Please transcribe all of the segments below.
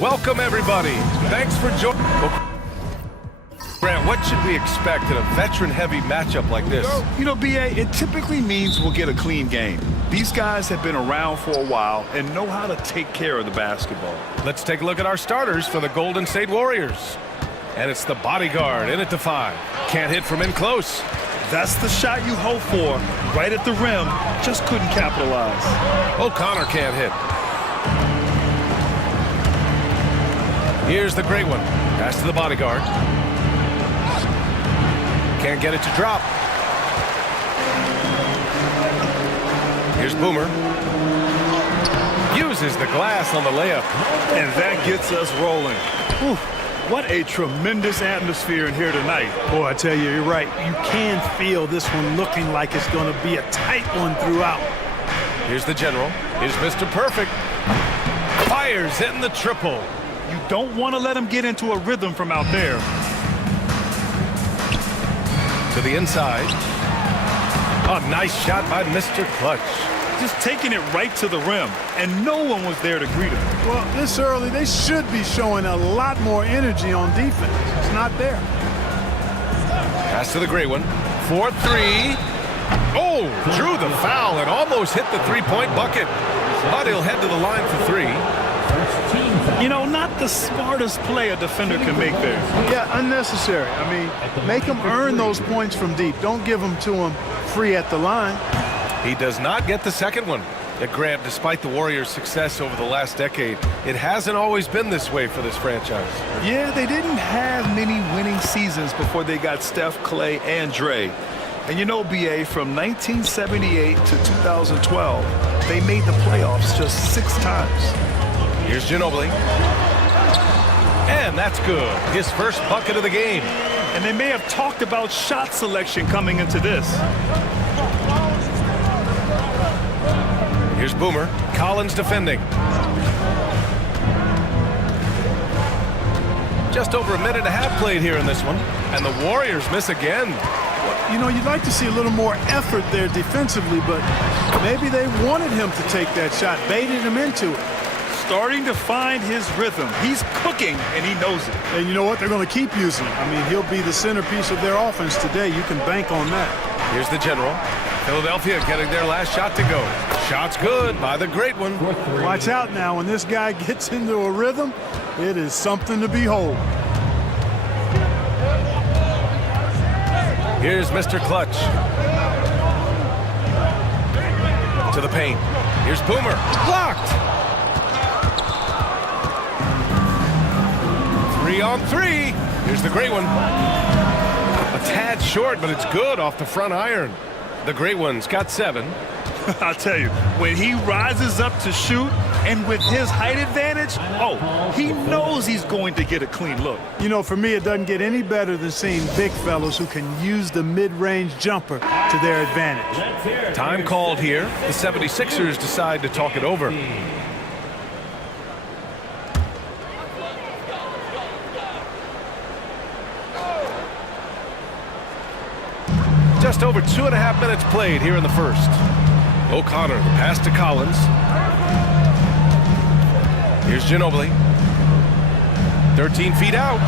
Welcome, everybody. Thanks for joining. Grant, what should we expect in a veteran-heavy matchup like this? You know, B.A., it typically means we'll get a clean game. These guys have been around for a while and know how to take care of the basketball. Let's take a look at our starters for the Golden State Warriors. And it's the bodyguard in at the 5. Can't hit from in close. That's the shot you hope for, right at the rim. Just couldn't capitalize. O'Connor can't hit. Here's the great one. Pass to the bodyguard. Can't get it to drop. Here's Boomer. Uses the glass on the layup. And that gets us rolling. Whew. What a tremendous atmosphere in here tonight. Boy, I tell you, you're right. You can feel this one looking like it's going to be a tight one throughout. Here's the general. Here's Mr. Perfect. Fires, hitting the triple. You don't want to let him get into a rhythm from out there. To the inside. Oh, nice shot by Mr. Clutch. Just taking it right to the rim, and no one was there to greet him. Well, this early, they should be showing a lot more energy on defense. It's not there. Pass to the great one. 4-3. Oh, drew the foul and almost hit the three-point bucket. But he'll head to the line for 3. You know, not the smartest play a defender can make there. Yeah, unnecessary. I mean, make them earn those points from deep. Don't give them to them free at the line. He does not get the second one. Grant, despite the Warriors' success over the last decade, it hasn't always been this way for this franchise. Yeah, they didn't have many winning seasons before they got Steph, Clay, and Dre. And you know, B.A., from 1978 to 2012, they made the playoffs just 6 times. Here's Ginobili. And that's good. His first bucket of the game. And they may have talked about shot selection coming into this. Here's Boomer. Collins defending. Just over a minute and a half played here in this one. And the Warriors miss again. You know, you'd like to see a little more effort there defensively, but maybe they wanted him to take that shot, baited him into it. Starting to find his rhythm. He's cooking, and he knows it. And you know what? They're going to keep using him. I mean, he'll be the centerpiece of their offense today. You can bank on that. Here's the general. Philadelphia getting their last shot to go. Shot's good by the great one. Watch out now. When this guy gets into a rhythm, it is something to behold. Here's Mr. Clutch. To the paint. Here's Boomer. Blocked. 3-on-3. Here's the great one. A tad short, but it's good off the front iron. The great one's got 7. I'll tell you, when he rises up to shoot, and with his height advantage, he knows he's going to get a clean look. You know, for me, it doesn't get any better than seeing big fellas who can use the mid-range jumper to their advantage. Time called here. The 76ers decide to talk it over. Just over 2.5 minutes played here in the first. O'Connor, the pass to Collins. Here's Ginobili. 13 feet out.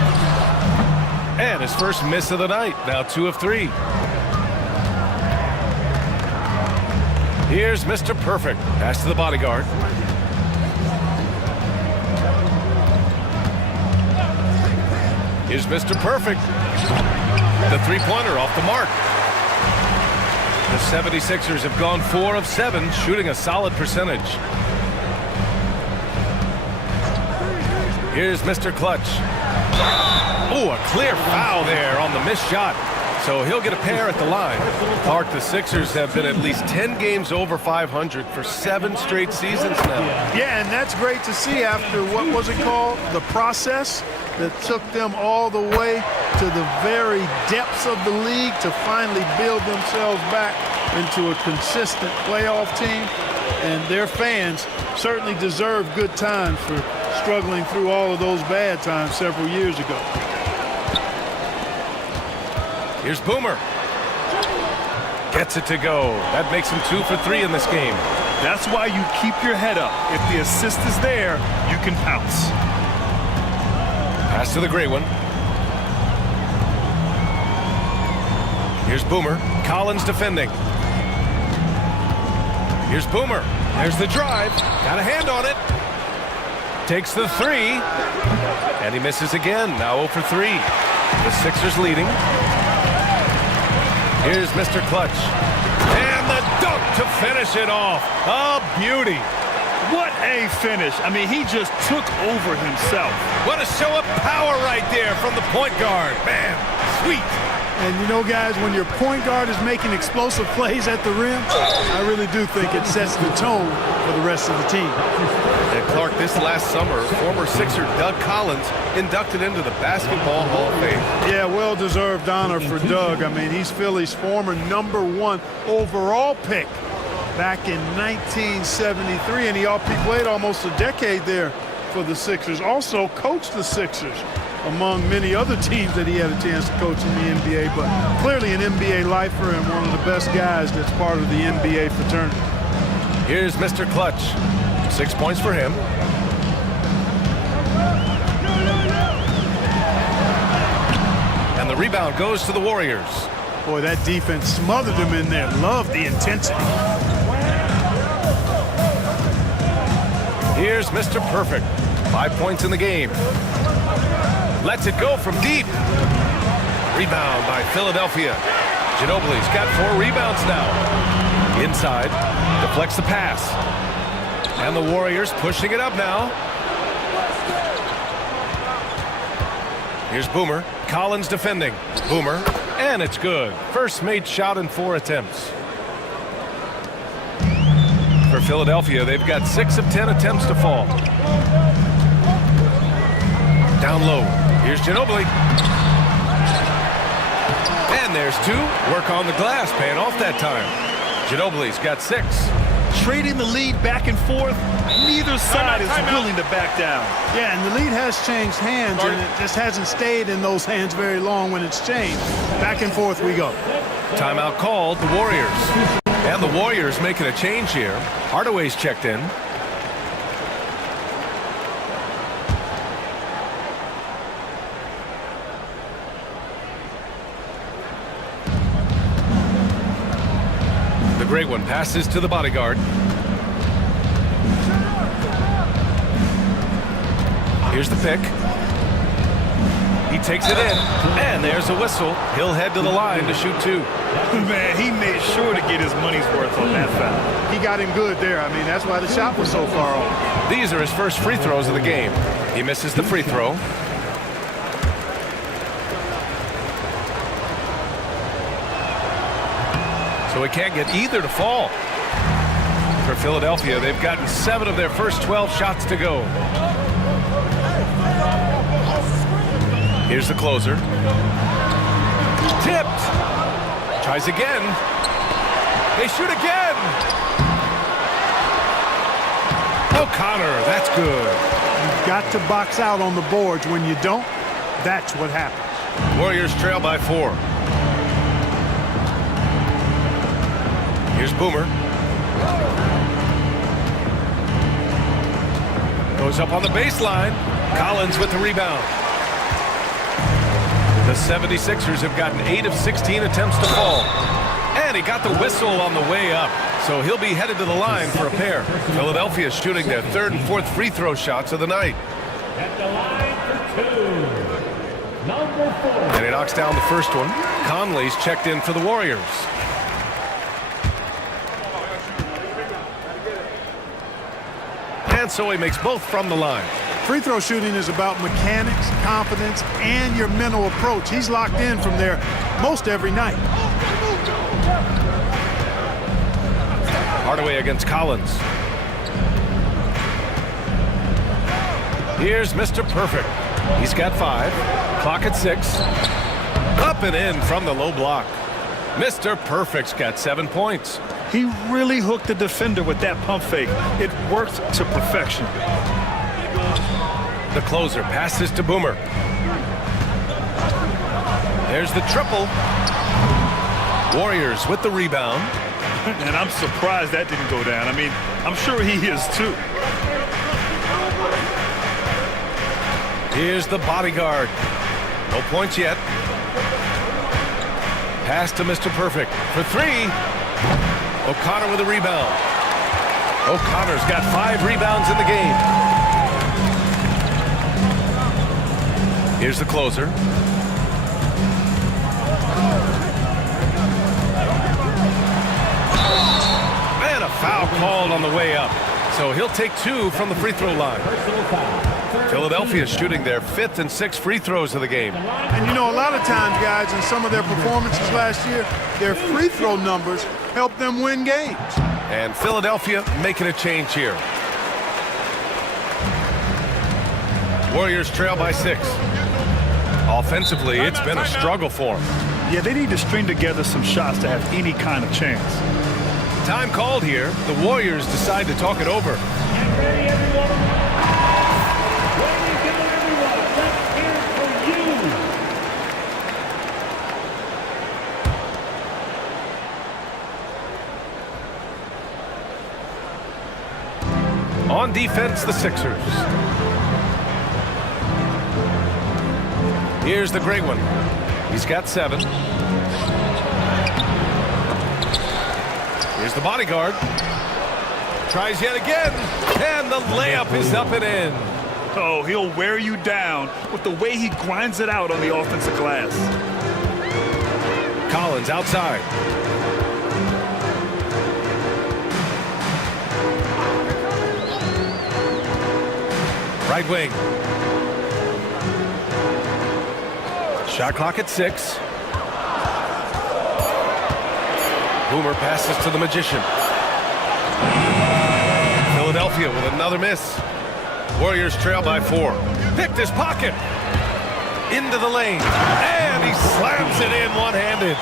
And his first miss of the night. Now 2 of 3. Here's Mr. Perfect. Pass to the bodyguard. Here's Mr. Perfect. The three-pointer off the mark. The 76ers have gone 4 of 7, shooting a solid percentage. Here's Mr. Clutch. Oh, a clear foul there on the missed shot. So he'll get a pair at the line. Clark, the Sixers have been at least 10 games over 500 for 7 straight seasons now. Yeah, and that's great to see after, what was it called? The process that took them all the way to the very depths of the league to finally build themselves back into a consistent playoff team. And their fans certainly deserve good times for struggling through all of those bad times several years ago. Here's Boomer. Gets it to go. That makes him 2 for 3 in this game. That's why you keep your head up. If the assist is there, you can pounce. Pass to the gray one. Here's Boomer. Collins defending. Here's Boomer. There's the drive. Got a hand on it. Takes the three. And he misses again. Now 0 for 3. The Sixers leading. Here's Mr. Clutch. And the dunk to finish it off. A beauty. What a finish. I mean, he just took over himself. What a show of power right there from the point guard. Man, sweet. And you know, guys, when your point guard is making explosive plays at the rim, I really do think it sets the tone for the rest of the team. And Clark, this last summer, former Sixer Doug Collins inducted into the Basketball Hall of Fame. Yeah, well-deserved honor for Doug. I mean, he's Philly's former #1 overall pick back in 1973, and he played almost a decade there for the Sixers. Also coached the Sixers among many other teams that he had a chance to coach in the NBA, but clearly an NBA lifer and one of the best guys that's part of the NBA fraternity. Here's Mr. Clutch. 6 points for him. And the rebound goes to the Warriors. Boy, that defense smothered him in there. Love the intensity. Here's Mr. Perfect. 5 points in the game. Lets it go from deep. Rebound by Philadelphia. Ginobili's got 4 rebounds now. Inside. Deflects the pass. And the Warriors pushing it up now. Here's Boomer. Collins defending. Boomer. And it's good. First made shot in 4 attempts. For Philadelphia, they've got 6 of 10 attempts to fall. Down low. Here's Ginobili. And there's 2. Work on the glass, paying off that time. Ginobili's got 6. Trading the lead back and forth, neither side is willing to back down. Yeah, and the lead has changed hands, and it just hasn't stayed in those hands very long when it's changed. Back and forth we go. Timeout called, the Warriors. And the Warriors making a change here. Hardaway's checked in. The great one passes to the bodyguard. Here's the pick. He takes it in, and there's a whistle. He'll head to the line to shoot 2. Man, he made sure to get his money's worth on that foul. He got him good there. I mean, that's why the shot was so far off. These are his first free throws of the game. He misses the free throw. So he can't get either to fall. For Philadelphia, they've gotten 7 of their first 12 shots to go. Here's the closer. Tipped. Tries again. They shoot again. O'Connor, that's good. You've got to box out on the boards. When you don't, that's what happens. Warriors trail by 4. Here's Boomer. Goes up on the baseline. Collins with the rebound. The 76ers have gotten 8 of 16 attempts to fall. And he got the whistle on the way up. So he'll be headed to the line for a pair. Philadelphia shooting their 3rd and 4th free throw shots of the night. At the line for 2, number 4. And he knocks down the first one. Conley's checked in for the Warriors. And so he makes both from the line. Free throw shooting is about mechanics, confidence, and your mental approach. He's locked in from there most every night. Hardaway against Collins. Here's Mr. Perfect. He's got 5. Clock at 6. Up and in from the low block. Mr. Perfect's got 7 points. He really hooked the defender with that pump fake. It worked to perfection. The closer passes to Boomer. There's the triple. Warriors with the rebound. And I'm surprised that didn't go down. I mean, I'm sure he is too. Here's the bodyguard. No points yet. Pass to Mr. Perfect for three. O'Connor with a rebound. O'Connor's got 5 rebounds in the game. Here's the closer. And a foul called on the way up. So he'll take 2 from the free throw line. Philadelphia shooting their 5th and 6th free throws of the game. And you know, a lot of times, guys, in some of their performances last year, their free throw numbers helped them win games. And Philadelphia making a change here. Warriors trail by 6. Offensively, it's been a struggle for them. Yeah, they need to string together some shots to have any kind of chance. Time called here. The Warriors decide to talk it over. Get ready, everyone. Ladies and everyone, let's hear it for you. On defense, the Sixers. Here's the great one. He's got 7. Here's the bodyguard. Tries yet again. And the layup is up and in. Oh, he'll wear you down with the way he grinds it out on the offensive glass. Collins outside. Right wing. Shot clock at 6. Boomer passes to the Magician. Philadelphia with another miss. Warriors trail by 4. Picked his pocket. Into the lane. And he slams it in one-handed.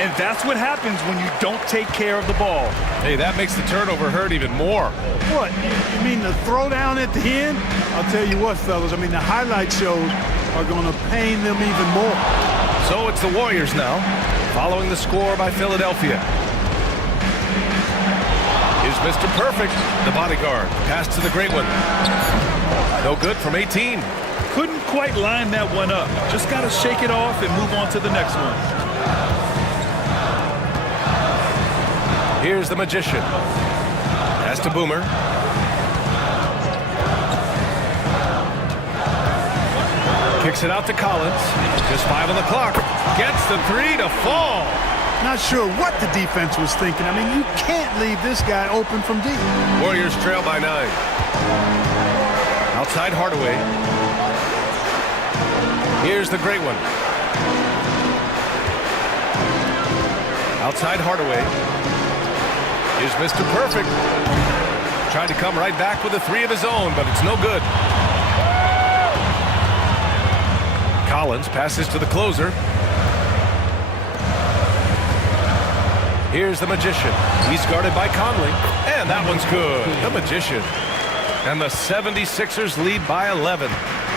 And that's what happens when you don't take care of the ball. Hey, that makes the turnover hurt even more. What? You mean the throwdown at the end? I'll tell you what, fellas. I mean, the highlight shows are going to pain them even more. So it's the Warriors now, following the score by Philadelphia. Here's Mr. Perfect, the bodyguard. Pass to the great one. No good from 18. Couldn't quite line that one up. Just got to shake it off and move on to the next one. Here's the Magician. Pass to Boomer. Kicks it out to Collins. Just 5 on the clock. Gets the 3 to fall. Not sure what the defense was thinking. I mean, you can't leave this guy open from deep. Warriors trail by 9. Outside Hardaway. Here's the great one. Outside Hardaway. Here's Mr. Perfect. Tried to come right back with a 3 of his own, but it's no good. Collins passes to the closer. Here's the Magician. He's guarded by Conley. And that one's good. The Magician. And the 76ers lead by 11.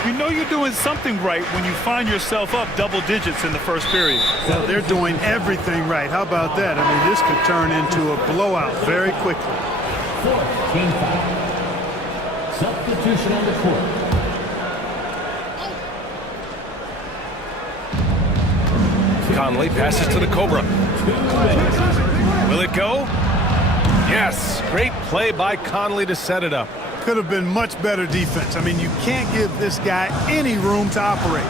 You know you're doing something right when you find yourself up double digits in the first period. Well, they're doing everything right. How about that? I mean, this could turn into a blowout very quickly. 4th team foul. Substitution on the court. Conley passes to the Cobra. Will it go? Yes. Great play by Conley to set it up. Could have been much better defense. I mean, you can't give this guy any room to operate.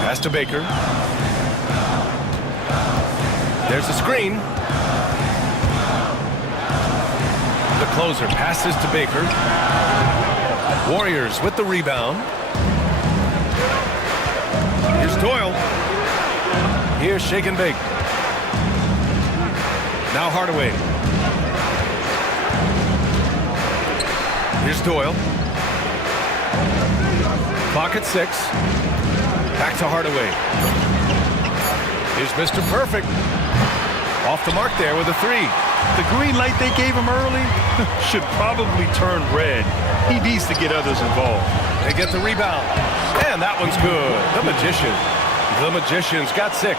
Pass to Baker. There's a screen. The closer passes to Baker. Warriors with the rebound. Here's Doyle. Here's Shake and Bake. Now Hardaway. Here's Doyle. Clock at 6. Back to Hardaway. Here's Mr. Perfect. Off the mark there with a 3. The green light they gave him early should probably turn red. He needs to get others involved. They get the rebound. And that one's good. The Magician. The Magician's got 6.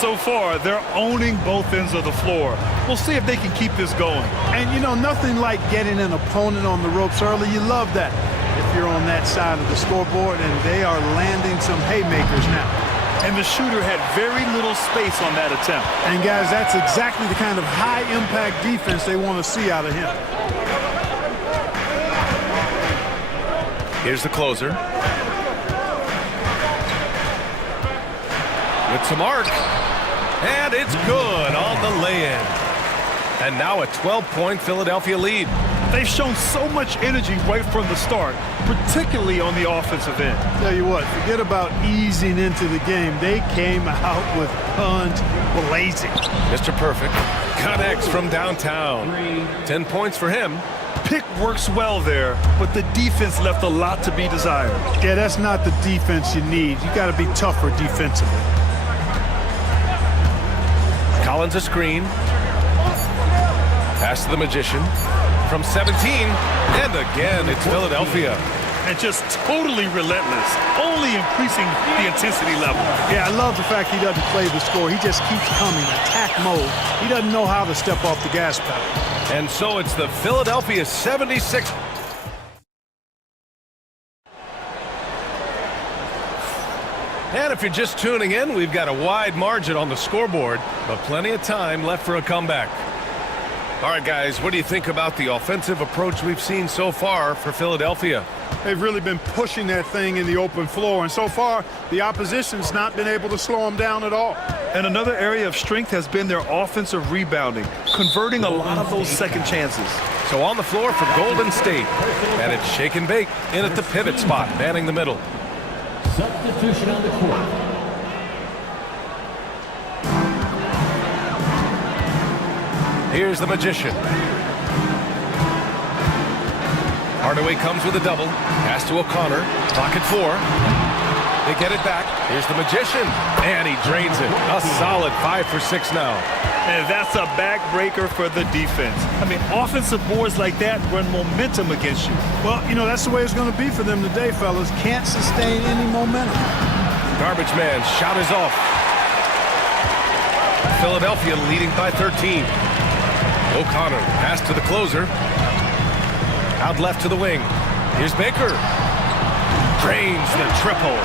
So far, they're owning both ends of the floor. We'll see if they can keep this going. And, you know, nothing like getting an opponent on the ropes early. You love that. if you're on that side of the scoreboard, and they are landing some haymakers now. And the shooter had very little space on that attempt. And guys, that's exactly the kind of high-impact defense they want to see out of him. Here's the closer. With some arc. And it's good on the lay-in. And now a 12-point Philadelphia lead. They've shown so much energy right from the start, particularly on the offensive end. Tell you what, forget about easing into the game. They came out with guns blazing. Mr. Perfect connects from downtown. 10 points for him. Pick works well there, but the defense left a lot to be desired. Yeah, that's not the defense you need. You got to be tougher defensively. Collins a screen. Pass to the Magician. From 17, and again, it's Philadelphia. And just totally relentless, only increasing the intensity level. Yeah, I love the fact he doesn't play the score. He just keeps coming, attack mode. He doesn't know how to step off the gas pedal. And so it's the Philadelphia 76. And if you're just tuning in, we've got a wide margin on the scoreboard, but plenty of time left for a comeback. All right, guys, what do you think about the offensive approach we've seen so far for Philadelphia? They've really been pushing that thing in the open floor, and so far, the opposition's not been able to slow them down at all. And another area of strength has been their offensive rebounding, converting a lot of those second chances. So on the floor for Golden State, and it's shake and bake in at the pivot spot, manning the middle. Substitution on the court. Here's the Magician. Hardaway comes with a double. Pass to O'Connor. Clock at 4. They get it back. Here's the Magician. And he drains it. A solid 5 for 6 now. And that's a backbreaker for the defense. I mean, offensive boards like that run momentum against you. Well, you know, that's the way it's going to be for them today, fellas. Can't sustain any momentum. Garbage man shot is off. Philadelphia leading by 13. O'Connor, pass to the closer. Out left to the wing. Here's Baker. Drains the triple.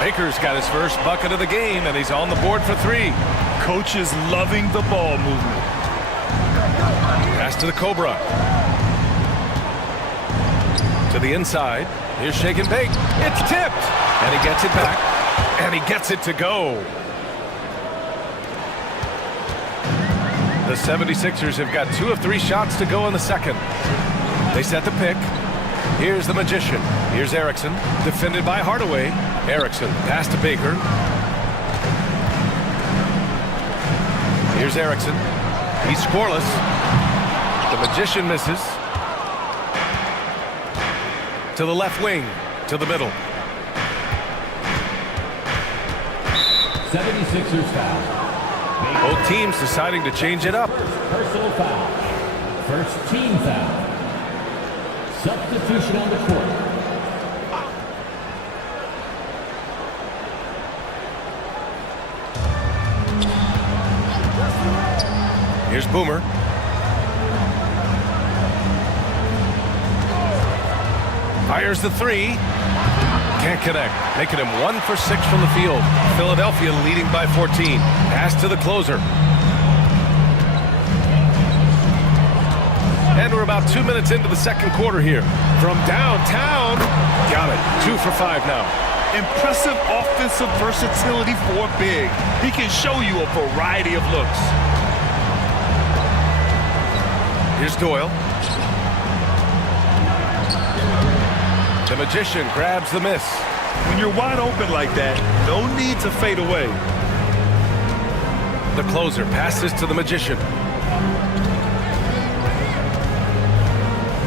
Baker's got his first bucket of the game, and he's on the board for 3. Coach is loving the ball movement. Pass to the Cobra. To the inside. Here's shake and bake. It's tipped. And he gets it back. And he gets it to go. The 76ers have got 2 of 3 shots to go in the second. They set the pick. Here's the Magician. Here's Erickson, defended by Hardaway. Erickson, pass to Baker. Here's Erickson. He's scoreless. The Magician misses. To the left wing, to the middle. 76ers foul. Both teams deciding to change it up. Personal foul. First team foul. Substitution on the court. Here's Boomer. Fires the 3. Can't connect. Making him 1 for 6 from the field. Philadelphia leading by 14. Pass to the closer. And we're about 2 minutes into the second quarter here. From downtown. Got it. 2 for 5 now. Impressive offensive versatility for a big. He can show you a variety of looks. Here's Doyle. The Magician grabs the miss. When you're wide open like that, no need to fade away. The closer passes to the Magician.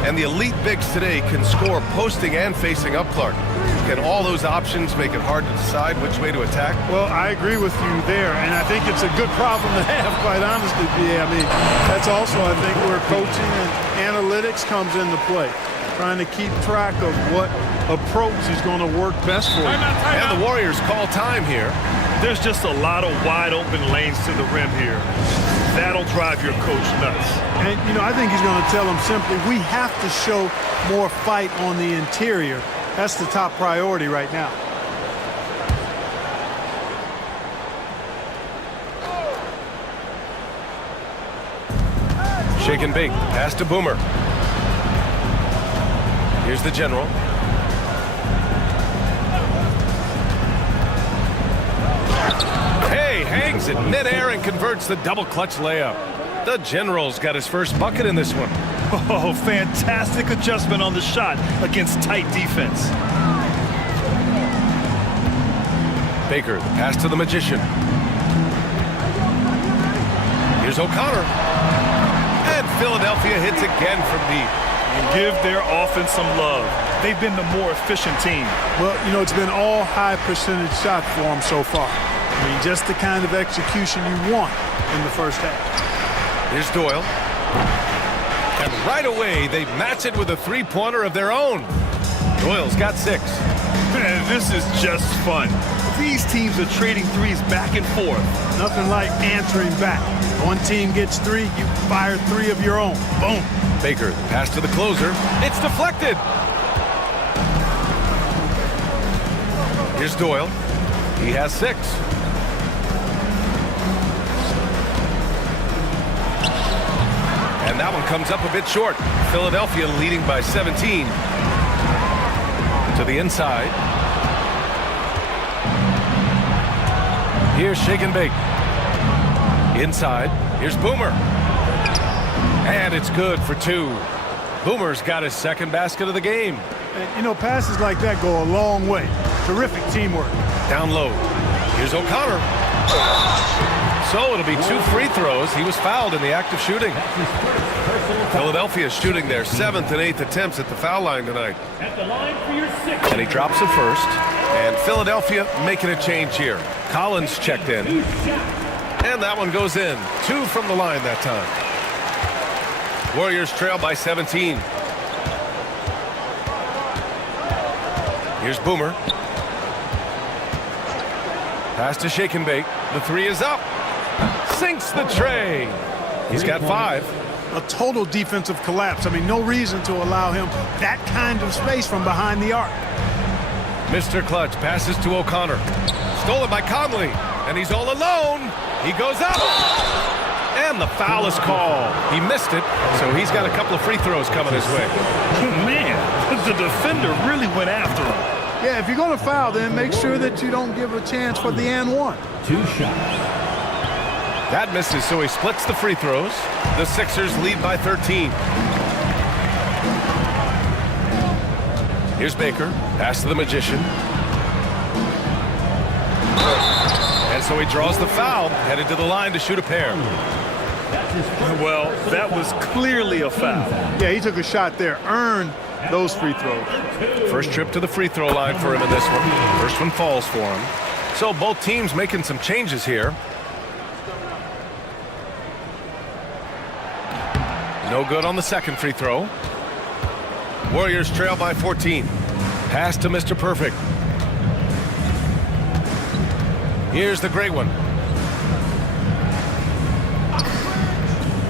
And the elite bigs today can score posting and facing up, Clark. Can all those options make it hard to decide which way to attack? Well, I agree with you there, and I think it's a good problem to have, quite honestly, BA. I mean, that's also, I think, where coaching and analytics comes into play. Trying to keep track of what approach is going to work best for you. And the Warriors call time here. There's just a lot of wide open lanes to the rim here. That'll drive your coach nuts. And, you know, I think he's going to tell them simply, we have to show more fight on the interior. That's the top priority right now. Shake and bake. Pass to Boomer. Here's the general. Hey, hangs it midair and converts the double clutch layup. The general's got his first bucket in this one. Oh, fantastic adjustment on the shot against tight defense. Baker, the pass to the magician. Here's O'Connor. And Philadelphia hits again from deep. And give their offense some love. They've been the more efficient team. Well, you know, it's been all high percentage shots for them so far. I mean, just the kind of execution you want in the first half. Here's Doyle. And right away, they match it with a three-pointer of their own. Doyle's got 6. Man, this is just fun. These teams are trading threes back and forth. Nothing like answering back. One team gets 3, you fire 3 of your own. Boom. Baker, pass to the closer. It's deflected. Here's Doyle. He has 6. And that one comes up a bit short. Philadelphia leading by 17. To the inside. Here's Shake and Bake. Inside. Here's Boomer. And it's good for 2. Boomer's got his second basket of the game. And, you know, passes like that go a long way. Terrific teamwork. Down low. Here's O'Connor. So it'll be 2 free throws. He was fouled in the act of shooting. Philadelphia shooting their 7th and 8th attempts at the foul line tonight. At the line for your 6th. And he drops it first. And Philadelphia making a change here. Collins checked in. And that one goes in. 2 from the line that time. Warriors trail by 17. Here's Boomer. Pass to Shake and Bake. The 3 is up. Sinks the tray. He's got 5. A total defensive collapse. I mean, no reason to allow him that kind of space from behind the arc. Mr. Clutch passes to O'Connor. Stolen by Conley. And he's all alone. He goes up. And the foul is called. He missed it, so he's got a couple of free throws coming his way. Man, the defender really went after him. Yeah, if you're going to foul, then make sure that you don't give a chance for the and 1. 2 shots. That misses, so he splits the free throws. The Sixers lead by 13. Here's Baker. Pass to the magician. And so he draws the foul, headed to the line to shoot a pair. Well, that was clearly a foul. Yeah, he took a shot there. Earned those free throws. First trip to the free throw line for him in this one. First one falls for him. So both teams making some changes here. No good on the second free throw. Warriors trail by 14. Pass to Mr. Perfect. Here's the great one.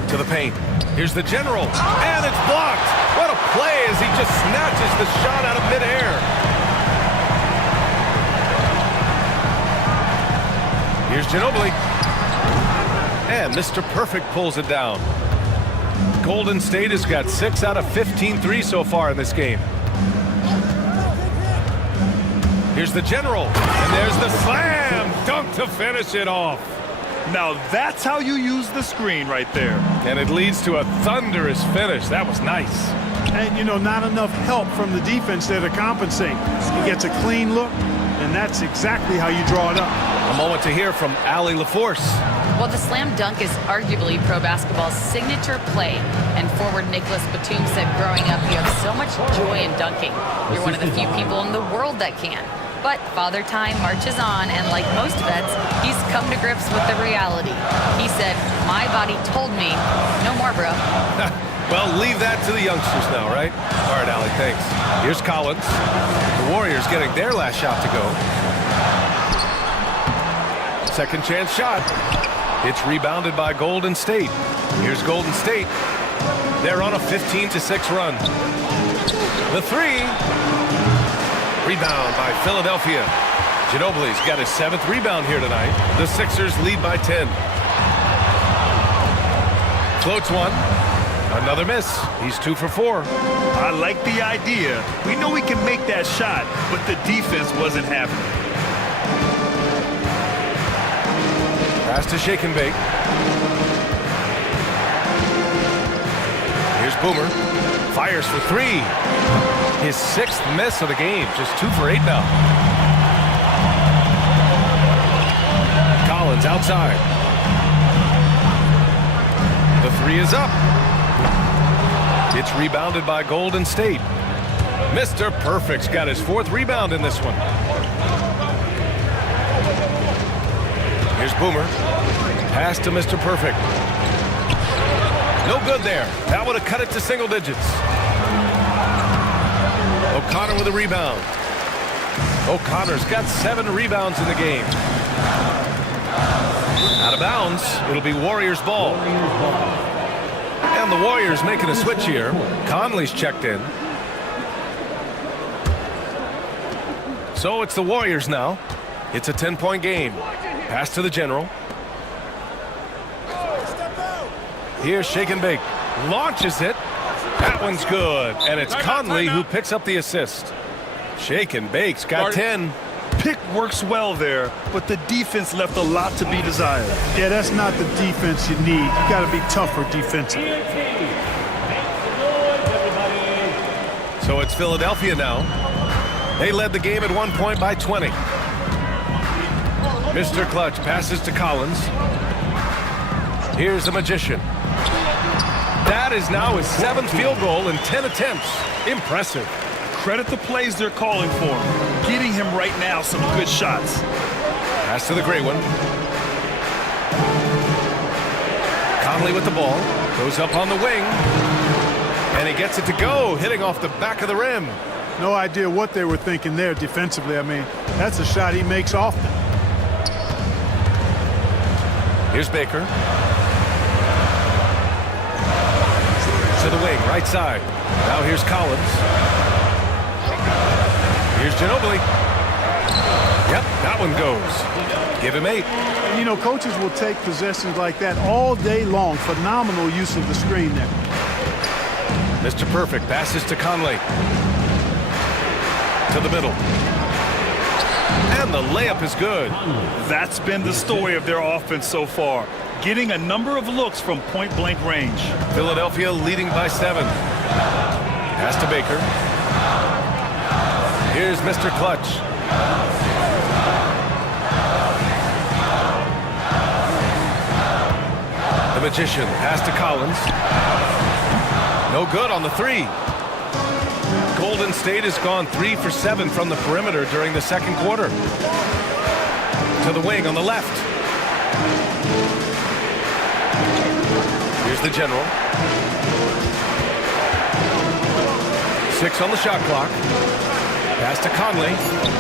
To the paint. Here's the general. And it's blocked. What a play as he just snatches the shot out of midair. Here's Ginobili. And Mr. Perfect pulls it down. Golden State has got 6 out of 15 threes so far in this game. Here's the general. And there's the slam dunk to finish it off. Now that's how you use the screen right there. And it leads to a thunderous finish. That was nice. And, you know, not enough help from the defense there to compensate. He gets a clean look, and that's exactly how you draw it up. A moment to hear from Allie LaForce. Well, the slam dunk is arguably pro basketball's signature play. And forward Nicholas Batum said growing up, you have so much joy in dunking. You're one of the few people in the world that can. But Father Time marches on, and like most vets, he's come to grips with the reality. He said, my body told me, no more, bro. Well, leave that to the youngsters now, right? All right, Allie, thanks. Here's Collins. The Warriors getting their last shot to go. Second chance shot. It's rebounded by Golden State. Here's Golden State. They're on a 15-6 run. The three. Rebound by Philadelphia. Ginobili's got his 7th rebound here tonight. The Sixers lead by 10. Floats one. Another miss. He's 2 for 4. I like the idea. We know we can make that shot, but the defense wasn't having it. Pass to Shake and Bake. Here's Boomer. Fires for 3. His 6th miss of the game. Just 2 for 8 now. Collins outside. The 3 is up. It's rebounded by Golden State. Mr. Perfect's got his 4th rebound in this one. Here's Boomer. Pass to Mr. Perfect. No good there. That would have cut it to single digits. O'Connor with a rebound. O'Connor's got 7 rebounds in the game. Out of bounds. It'll be Warriors ball. And the Warriors making a switch here. Conley's checked in. So it's the Warriors now. It's a 10-point game. Pass to the general. Here's Shake and Bake. Launches it. That one's good. And it's Conley who picks up the assist. Shake and Bake's got 10. Pick works well there, but the defense left a lot to be desired. Yeah, that's not the defense you need. You got to be tougher defensively. So it's Philadelphia now. They led the game at 1 point by 20. Mr. Clutch passes to Collins. Here's the Magician. That is now his 7th field goal in 10 attempts. Impressive. Credit the plays they're calling for him. Getting him right now some good shots. Pass to the gray one. Conley with the ball. Goes up on the wing. And he gets it to go, hitting off the back of the rim. No idea what they were thinking there defensively. I mean, that's a shot he makes often. Here's Baker. To the wing, right side. Now here's Collins. Here's Ginobili. Yep, that one goes. Give him 8. And, you know, coaches will take possessions like that all day long. Phenomenal use of the screen there. Mr. Perfect passes to Conley. To the middle. And the layup is good. That's been the story of their offense so far. Getting a number of looks from point-blank range. Philadelphia leading by 7. Pass to Baker. Here's Mr. Clutch. The Magician. Pass to Collins. No good on the 3. Golden State has gone 3 for 7 from the perimeter during the second quarter. To the wing on the left. Here's the general. 6 on the shot clock. Pass to Conley.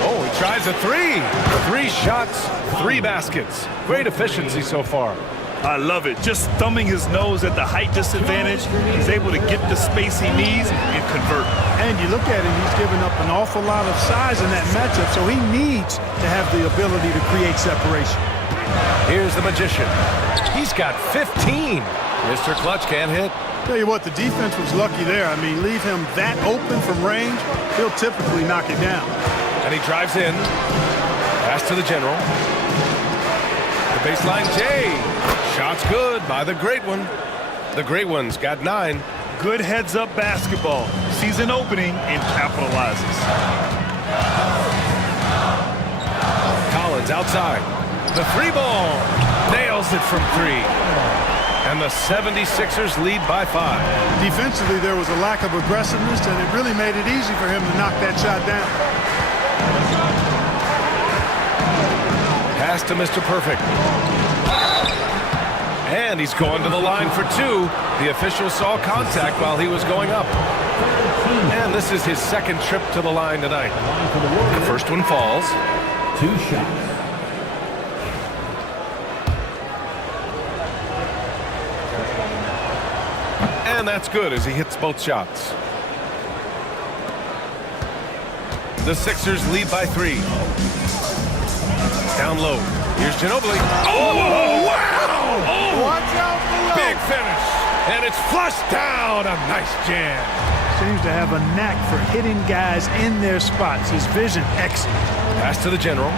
Oh, he tries a 3. 3 shots, 3 baskets. Great efficiency so far. I love it. Just thumbing his nose at the height disadvantage. He's able to get the space he needs and convert. And you look at him, he's given up an awful lot of size in that matchup, so he needs to have the ability to create separation. Here's the Magician. He's got 15. Mr. Clutch can't hit. Tell you what, the defense was lucky there. I mean, leave him that open from range, he'll typically knock it down. And he drives in. Pass to the general. The baseline J. Shot's good by the great one. The great one's got 9. Good heads-up basketball. Sees an opening and capitalizes. Collins outside. The 3 ball. Nails it from 3. And the 76ers lead by 5. Defensively, there was a lack of aggressiveness, and it really made it easy for him to knock that shot down. Pass to Mr. Perfect. And he's going to the line for 2. The official saw contact while he was going up. And this is his second trip to the line tonight. The first one falls. 2 shots. And that's good as he hits both shots. The Sixers lead by 3. Down low. Here's Ginobili. Oh, wow! Oh, Watch out below. big finish. And it's flushed down. A nice jam. Seems to have a knack for hitting guys in their spots. His vision, excellent. Pass to the general.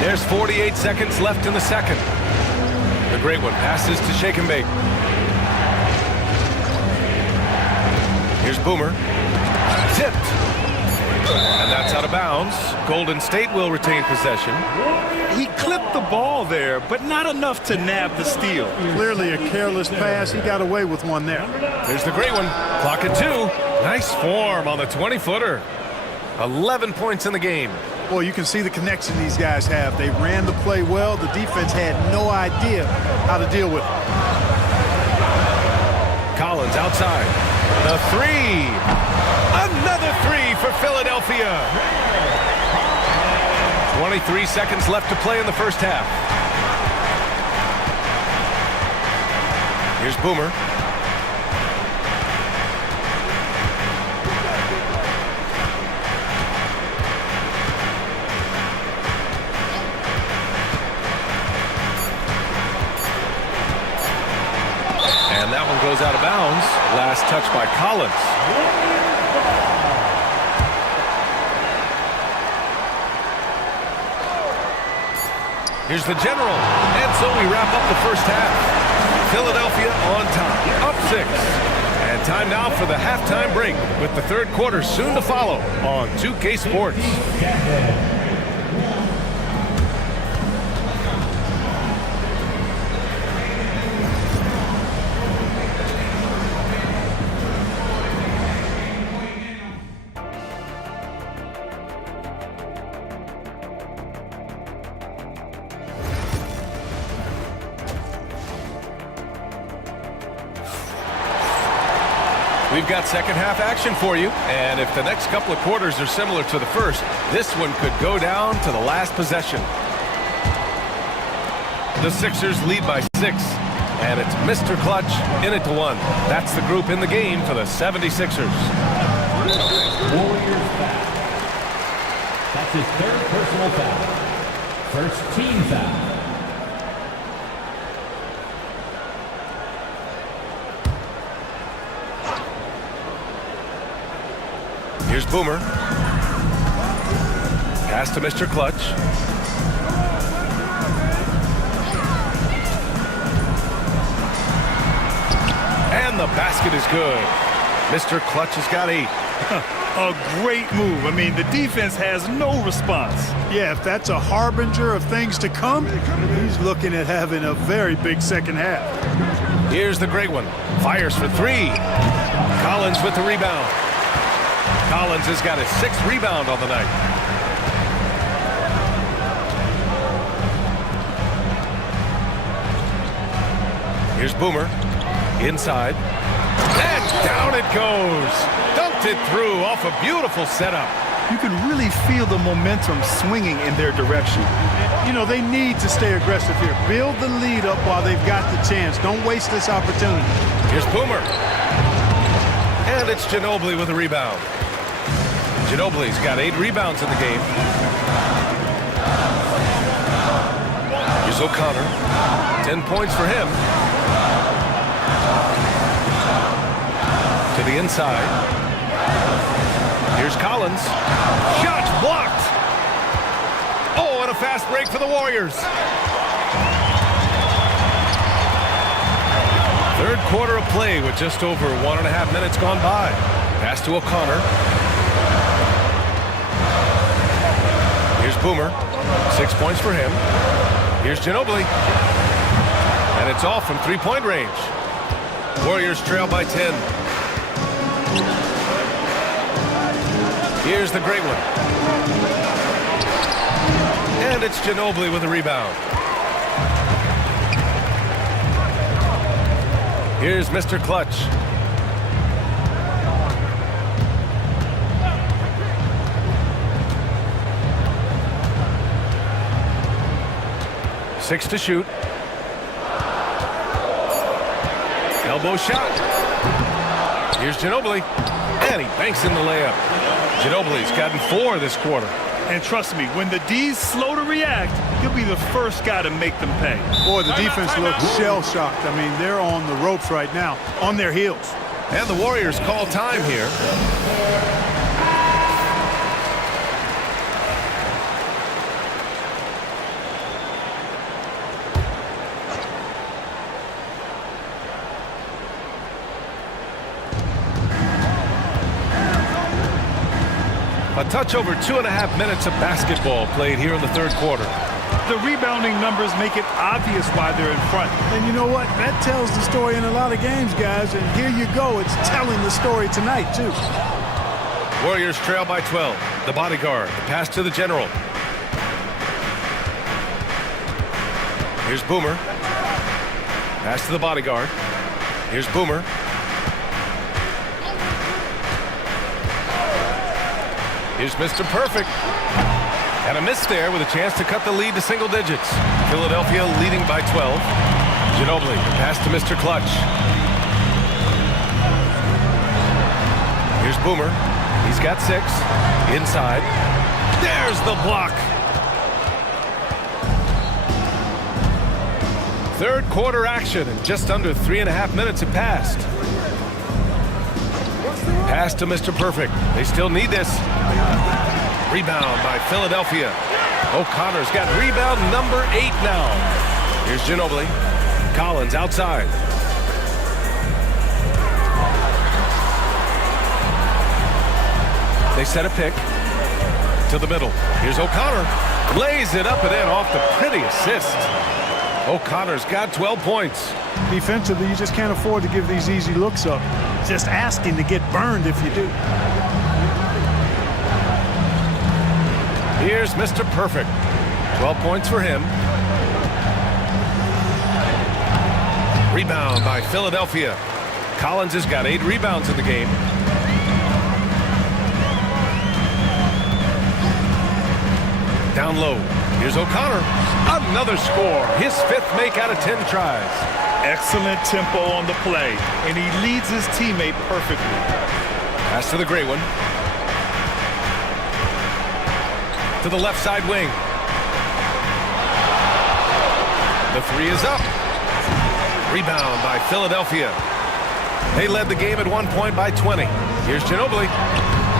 There's 48 seconds left in the second. The great one passes to Shake and Bake. Here's Boomer. Tipped. And that's out of bounds. Golden State will retain possession. He clipped the ball there, but not enough to nab the steal. Clearly a careless pass. He got away with one there. There's the great one. Clock at 2. Nice form on the 20-footer. 11 points in the game. Boy, you can see the connection these guys have. They ran the play well. The defense had no idea how to deal with it. Collins outside. The 3. Another 3 for Philadelphia. 23 seconds left to play in the first half. Here's Boomer. And that one goes out of bounds. Last touch by Collins. Here's the general. And so we wrap up the first half. Philadelphia on top, up 6. And time now for the halftime break with the third quarter soon to follow on 2K Sports. We've got second half action for you, and if the next couple of quarters are similar to the first, this one could go down to the last possession. The Sixers lead by 6, and it's Mr. Clutch in it to 1. That's the group in the game for the 76ers. Warriors foul. That's his third personal foul. First team foul. Here's Boomer. Pass to Mr. Clutch. And the basket is good. Mr. Clutch has got 8. A great move. I mean, the defense has no response. Yeah, if that's a harbinger of things to come, he's looking at having a very big second half. Here's the great one. Fires for 3. Collins with the rebound. Collins has got his 6th rebound on the night. Here's Boomer. Inside. And down it goes. Dunked it through off a beautiful setup. You can really feel the momentum swinging in their direction. You know, they need to stay aggressive here. Build the lead up while they've got the chance. Don't waste this opportunity. Here's Boomer. And it's Ginobili with a rebound. Ginobili's got 8 rebounds in the game. Here's O'Connor. 10 points for him. To the inside. Here's Collins. Shot blocked. Oh, and a fast break for the Warriors. Third quarter of play with just over 1.5 minutes gone by. Pass to O'Connor. Here's Boomer. 6 points for him. Here's Ginobili. And it's all from three-point range. Warriors trail by 10. Here's the great one. And it's Ginobili with a rebound. Here's Mr. Clutch. Six to shoot. Elbow shot. Here's Ginobili. And he banks in the layup. Ginobili's gotten 4 this quarter. And trust me, when the D's slow to react, he'll be the first guy to make them pay. Boy, the defense looks shell-shocked. I mean, they're on the ropes right now, on their heels. And the Warriors call time here. A touch over 2.5 minutes of basketball played here in the third quarter. The rebounding numbers make it obvious why they're in front. And you know what? That tells the story in a lot of games, guys. And here you go. It's telling the story tonight, too. Warriors trail by 12. The bodyguard. The pass to the general. Here's Boomer. Pass to the bodyguard. Here's Boomer. Here's Mr. Perfect. And a miss there with a chance to cut the lead to single digits. Philadelphia leading by 12. Ginobili, pass to Mr. Clutch. Here's Boomer. He's got 6. Inside. There's the block. Third quarter action, and just under 3.5 minutes have passed. Pass to Mr. Perfect. They still need this. Rebound by Philadelphia. O'Connor's got rebound number 8 now. Here's Ginobili. Collins outside. They set a pick to the middle. Here's O'Connor. Lays it up and in off the pretty assist. O'Connor's got 12 points. Defensively, you just can't afford to give these easy looks up. Just asking to get burned if you do. Here's Mr. Perfect. 12 points for him. Rebound by Philadelphia. Collins has got 8 rebounds in the game. Down low. Here's O'Connor. Another score. His 5th make out of 10 tries. Excellent tempo on the play, and he leads his teammate perfectly. Pass to the gray one. To the left side wing. The 3 is up. Rebound by Philadelphia. They led the game at one point by 20. Here's Ginobili.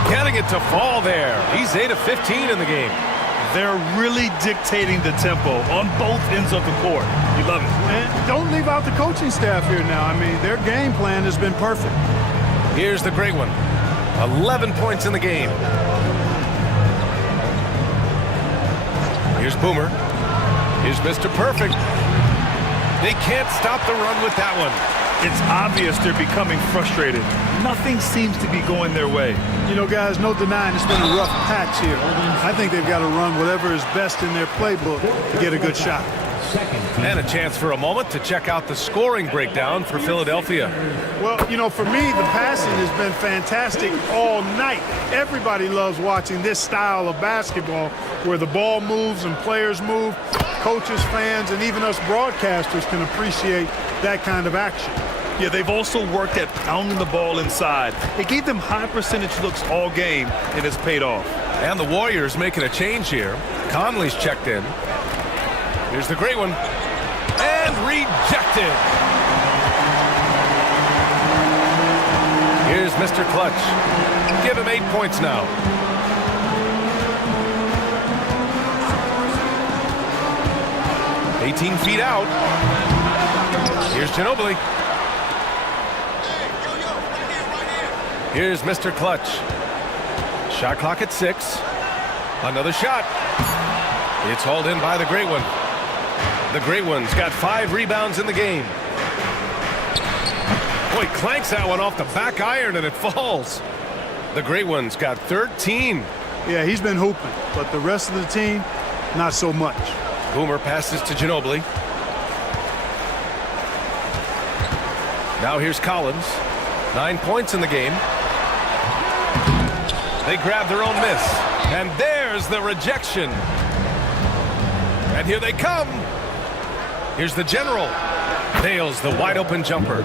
Getting it to fall there. He's 8 of 15 in the game. They're really dictating the tempo on both ends of the court. You love it. And don't leave out the coaching staff here now. I mean, their game plan has been perfect. Here's the great one. 11 points in the game. Here's Boomer. Here's Mr. Perfect. They can't stop the run with that one. It's obvious they're becoming frustrated. Nothing seems to be going their way. You know, guys, no denying it's been a rough patch here. I think they've got to run whatever is best in their playbook to get a good shot. And a chance for a moment to check out the scoring breakdown for Philadelphia. Well, you know, for me, the passing has been fantastic all night. Everybody loves watching this style of basketball where the ball moves and players move. Coaches, fans, and even us broadcasters can appreciate that kind of action. Yeah, they've also worked at pounding the ball inside. It gave them high percentage looks all game, and it's paid off. And the Warriors making a change here. Conley's checked in. Here's the great one. And rejected. Here's Mr. Clutch. Give him 8 points now. "18 feet out. Here's Ginobili. Here's Mr. Clutch. Shot clock at 6. Another shot. It's hauled in by the great one. The great one's got 5 rebounds in the game. Boy, clanks that one off the back iron and it falls. The great one's got 13. Yeah, he's been hooping, but the rest of the team, not so much. Boomer passes to Ginobili. Now here's Collins. 9 points in the game. They grab their own miss. And there's the rejection. And here they come. Here's the general. Nails the wide open jumper.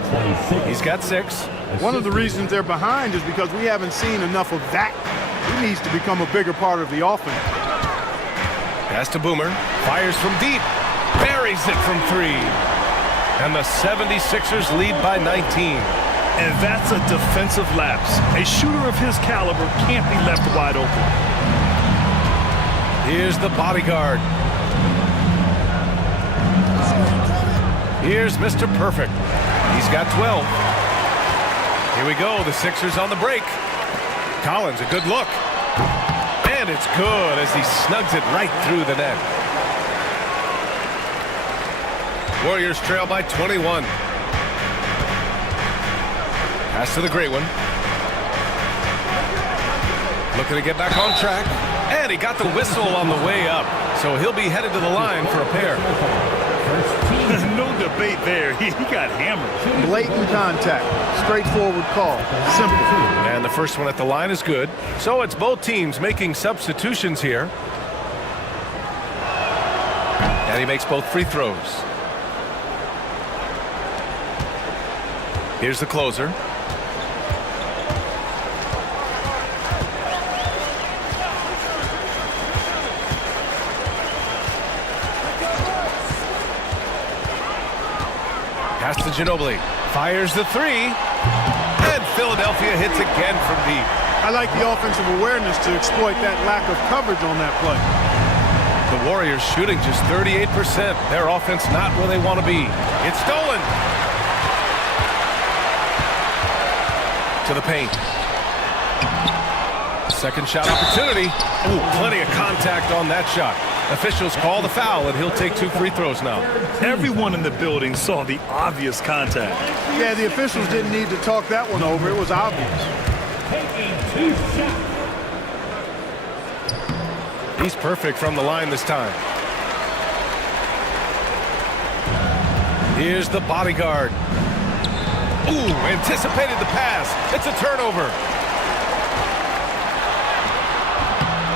He's got 6. One of the reasons they're behind is because we haven't seen enough of that. He needs to become a bigger part of the offense. Pass to Boomer. Fires from deep. Buries it from 3. And the 76ers lead by 19. And that's a defensive lapse. A shooter of his caliber can't be left wide open. Here's the bodyguard. Here's Mr. Perfect. He's got 12. Here we go. The Sixers on the break. Collins, a good look. And it's good as he snugs it right through the net. Warriors trail by 21. Pass to the great one. Looking to get back on track. And he got the whistle on the way up. So he'll be headed to the line for a pair. No debate there. He got hammered. Blatant contact. Straightforward call. Simple. And the first one at the line is good. So it's both teams making substitutions here. And he makes both free throws. Here's the closer. Pass to Ginobili. Fires the 3. And Philadelphia hits again from deep. I like the offensive awareness to exploit that lack of coverage on that play. The Warriors shooting just 38%. Their offense not where they want to be. It's stolen. To the paint. Second shot opportunity. Ooh, plenty of contact on that shot. Officials call the foul, and he'll take 2 free throws now. Everyone in the building saw the obvious contact. Yeah, the officials didn't need to talk that one over. It was obvious. Taking 2 shots. He's perfect from the line this time. Here's the bodyguard. Ooh, anticipated the pass. It's a turnover.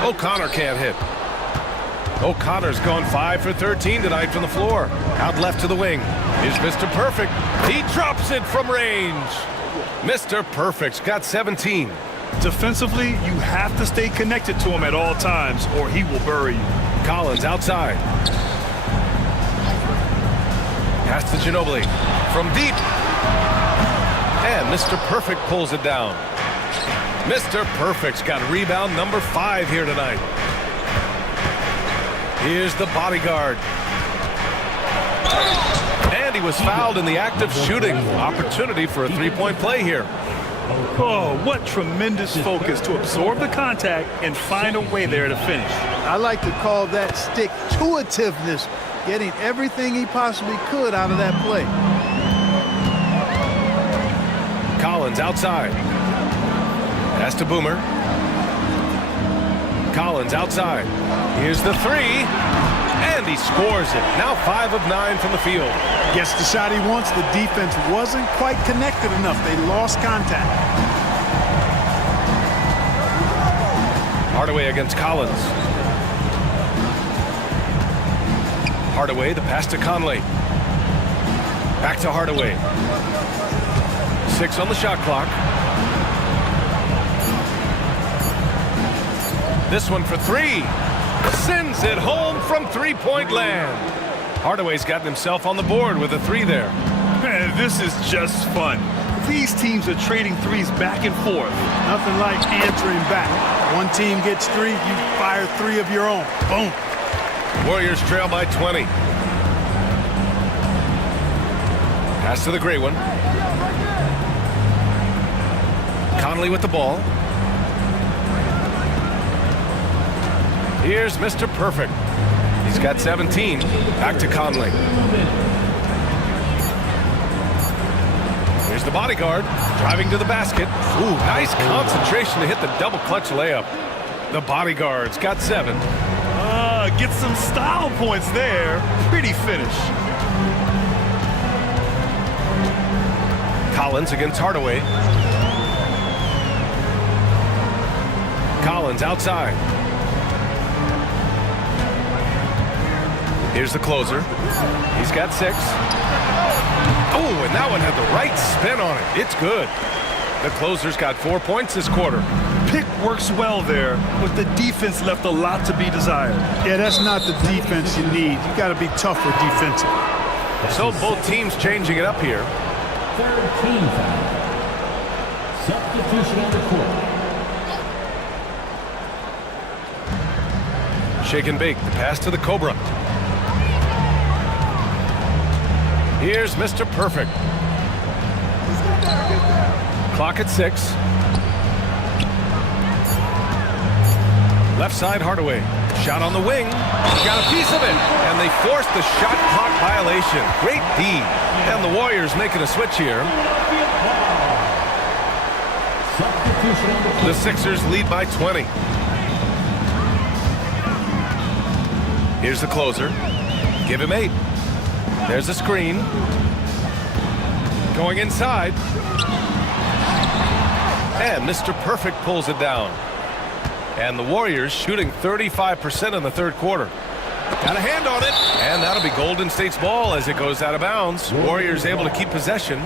O'Connor can't hit. O'Connor's gone 5 for 13 tonight from the floor. Out left to the wing. Here's Mr. Perfect. He drops it from range. Mr. Perfect's got 17. Defensively, you have to stay connected to him at all times or he will bury you. Collins outside. Pass to Ginobili. From deep. And Mr. Perfect pulls it down. Mr. Perfect's got rebound number 5 here tonight. Here's the bodyguard. And he was fouled in the act of shooting. Opportunity for a 3-point play here. Oh, what tremendous focus to absorb the contact and find a way there to finish. I like to call that stick-to-itiveness, getting everything he possibly could out of that play. Collins outside. Pass to Boomer. Collins outside. Here's the 3. And he scores it. Now 5 of 9 from the field. Gets the shot he wants. The defense wasn't quite connected enough. They lost contact. Hardaway against Collins. Hardaway, the pass to Conley. Back to Hardaway. 6 on the shot clock. This one for 3. Sends it home from 3-point land. Hardaway's gotten himself on the board with a 3 there. Man, this is just fun. These teams are trading threes back and forth. Nothing like answering back. One team gets 3, you fire 3 of your own. Boom. Warriors trail by 20. Pass to the gray one. Conley with the ball. Here's Mr. Perfect. He's got 17. Back to Conley. Here's the bodyguard. Driving to the basket. Ooh, nice concentration to hit the double clutch layup. The bodyguard's got 7. Get some style points there. Pretty finish. Collins against Hardaway. Collins outside. Here's the closer. He's got 6. Oh, and that one had the right spin on it. It's good. The closer's got 4 points this quarter. Pick works well there, but the defense left a lot to be desired. Yeah, that's not the defense you need. You got to be tougher defensive. So both teams changing it up here. Third team foul. Substitution on the court. Shake and bake, the pass to the Cobra. Here's Mr. Perfect. Clock at 6. Left side, Hardaway. Shot on the wing. Got a piece of it. And they forced the shot clock violation. Great D. And the Warriors making a switch here. The Sixers lead by 20. Here's the closer. Give him 8. There's a screen. Going inside. And Mr. Perfect pulls it down. And the Warriors shooting 35% in the third quarter. Got a hand on it. And that'll be Golden State's ball as it goes out of bounds. Warriors able to keep possession.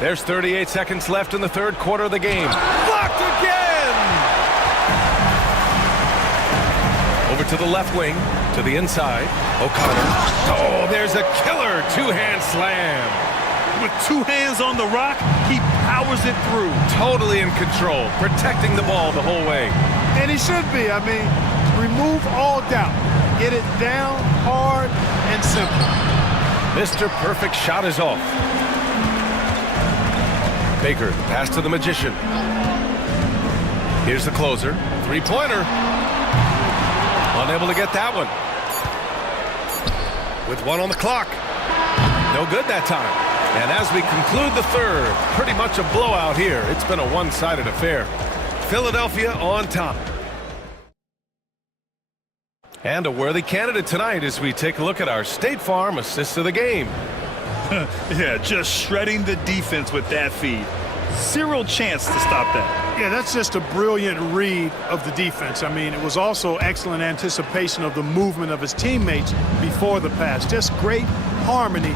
There's 38 seconds left in the third quarter of the game. Blocked again! Over to the left wing, to the inside. O'Connor. Oh, there's a killer two-hand slam. With 2 hands on the rock, he powers it through. Totally in control, protecting the ball the whole way. And he should be. I mean, remove all doubt. Get it down, hard, and simple. Mr. Perfect shot is off. Baker, pass to the Magician. Here's the closer. Three-pointer. Unable to get that one. With 1 on the clock. No good that time. And as we conclude the third, pretty much a blowout here. It's been a one-sided affair. Philadelphia on top. And a worthy candidate tonight as we take a look at our State Farm assist of the game. Yeah, just shredding the defense with that feed. Zero chance to stop that. Yeah, that's just a brilliant read of the defense. I mean, it was also excellent anticipation of the movement of his teammates before the pass. Just great harmony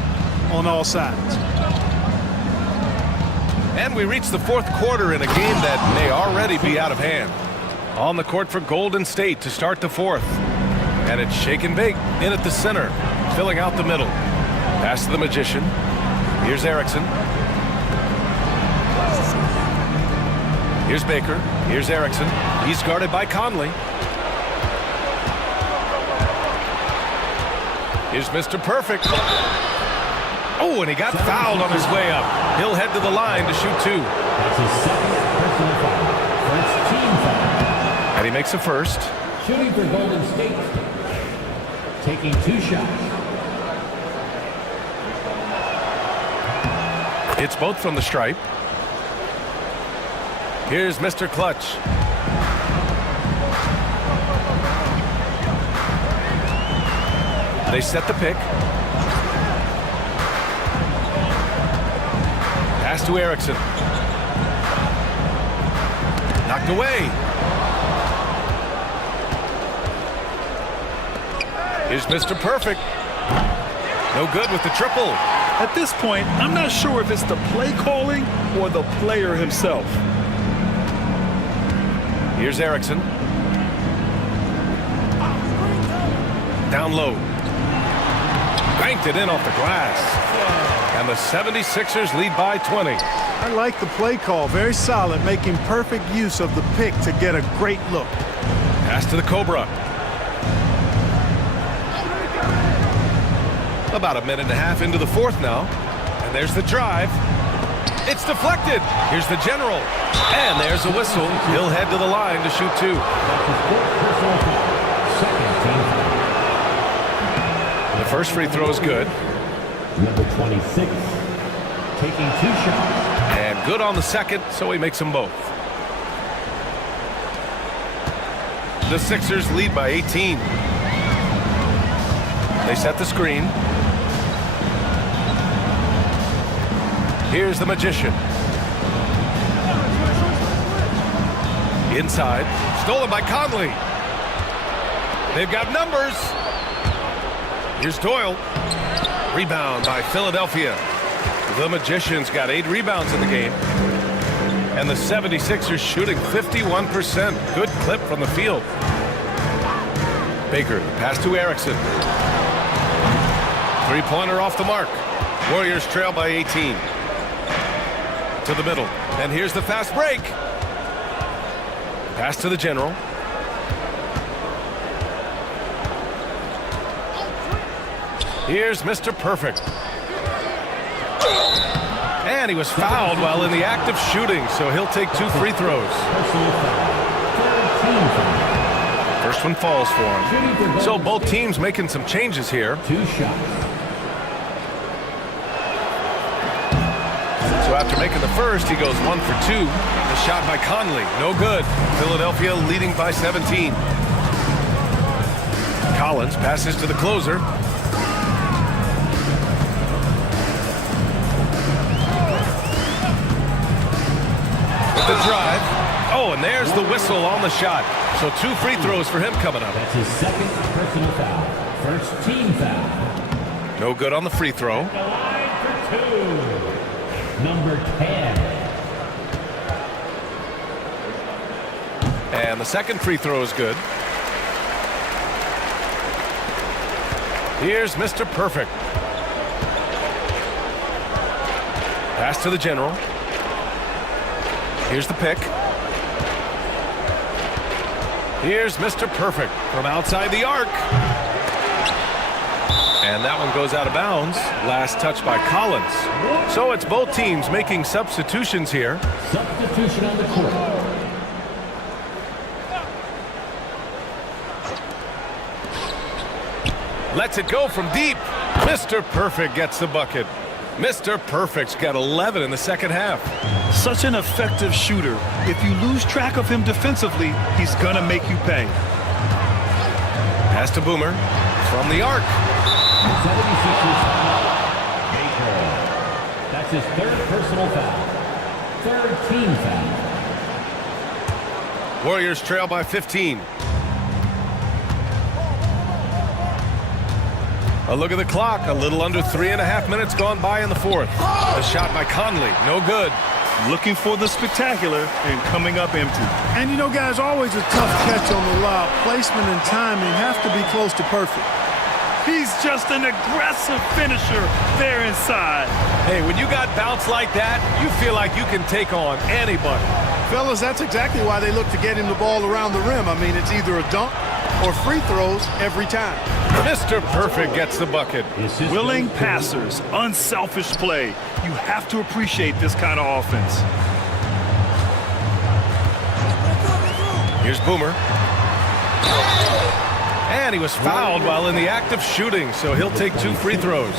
on all sides. And we reach the fourth quarter in a game that may already be out of hand. On the court for Golden State to start the fourth. And it's shake and bake in at the center, filling out the middle. Pass to the Magician. Here's Erickson. Here's Baker. Here's Erickson. He's guarded by Conley. Here's Mr. Perfect. Oh, and he got fouled on his way up. He'll head to the line to shoot 2. That's his second personal foul. First team foul. And he makes a first. Shooting for Golden State. Taking 2 shots. It's both from the stripe. Here's Mr. Clutch. They set the pick. Pass to Erickson. Knocked away. Here's Mr. Perfect. No good with the triple. At this point, I'm not sure if it's the play calling or the player himself. Here's Erickson. Down low. Banked it in off the glass. And the 76ers lead by 20. I like the play call. Very solid, making perfect use of the pick to get a great look. Pass to the Cobra. About a minute and a half into the fourth now. And there's the drive. It's deflected. Here's the general. And there's a whistle. He'll head to the line to shoot 2. The first free throw is good. Number 26, taking 2 shots. And good on the second, so he makes them both. The Sixers lead by 18. They set the screen. Here's the Magician. Inside. Stolen by Conley. They've got numbers. Here's Doyle. Rebound by Philadelphia. The Magicians got 8 rebounds in the game. And the 76ers shooting 51%. Good clip from the field. Baker, pass to Erickson. Three-pointer off the mark. Warriors trail by 18. To the middle. And here's the fast break. Pass to the general. Here's Mr. Perfect. And he was fouled while in the act of shooting, so he'll take 2 free throws. First one falls for him. So both teams making some changes here. 2 shots. So after making the first, he goes 1 for 2. The shot by Conley, no good. Philadelphia leading by 17. Collins passes to the closer. With the drive. Oh, and there's the whistle on the shot. So 2 free throws for him coming up. That's his second personal foul. First team foul. No good on the free throw. The line for 2. Number 10. And the second free throw is good. Here's Mr. Perfect. Pass to the general. Here's the pick. Here's Mr. Perfect from outside the arc. And that one goes out of bounds. Last touch by Collins. So it's both teams making substitutions here. Substitution on the court. Lets it go from deep. Mr. Perfect gets the bucket. Mr. Perfect's got 11 in the second half. Such an effective shooter. If you lose track of him defensively, he's gonna make you pay. Pass to Boomer from the arc. 76ers foul. Baker. That's his 3rd personal foul. 3rd team foul. Warriors trail by 15. A look at the clock. A little under 3.5 minutes gone by in the fourth. The shot by Conley, no good. Looking for the spectacular and coming up empty. And you know, guys, always a tough catch on the lob. Placement and timing have to be close to perfect. He's just an aggressive finisher there inside. Hey, when you got bounce like that, you feel like you can take on anybody. Fellas, that's exactly why they look to get him the ball around the rim. I mean, it's either a dunk or free throws every time. Mr. Perfect gets the bucket. Willing passers, unselfish play. You have to appreciate this kind of offense. Here's Boomer. And he was fouled while in the act of shooting, so he'll take 2 free throws.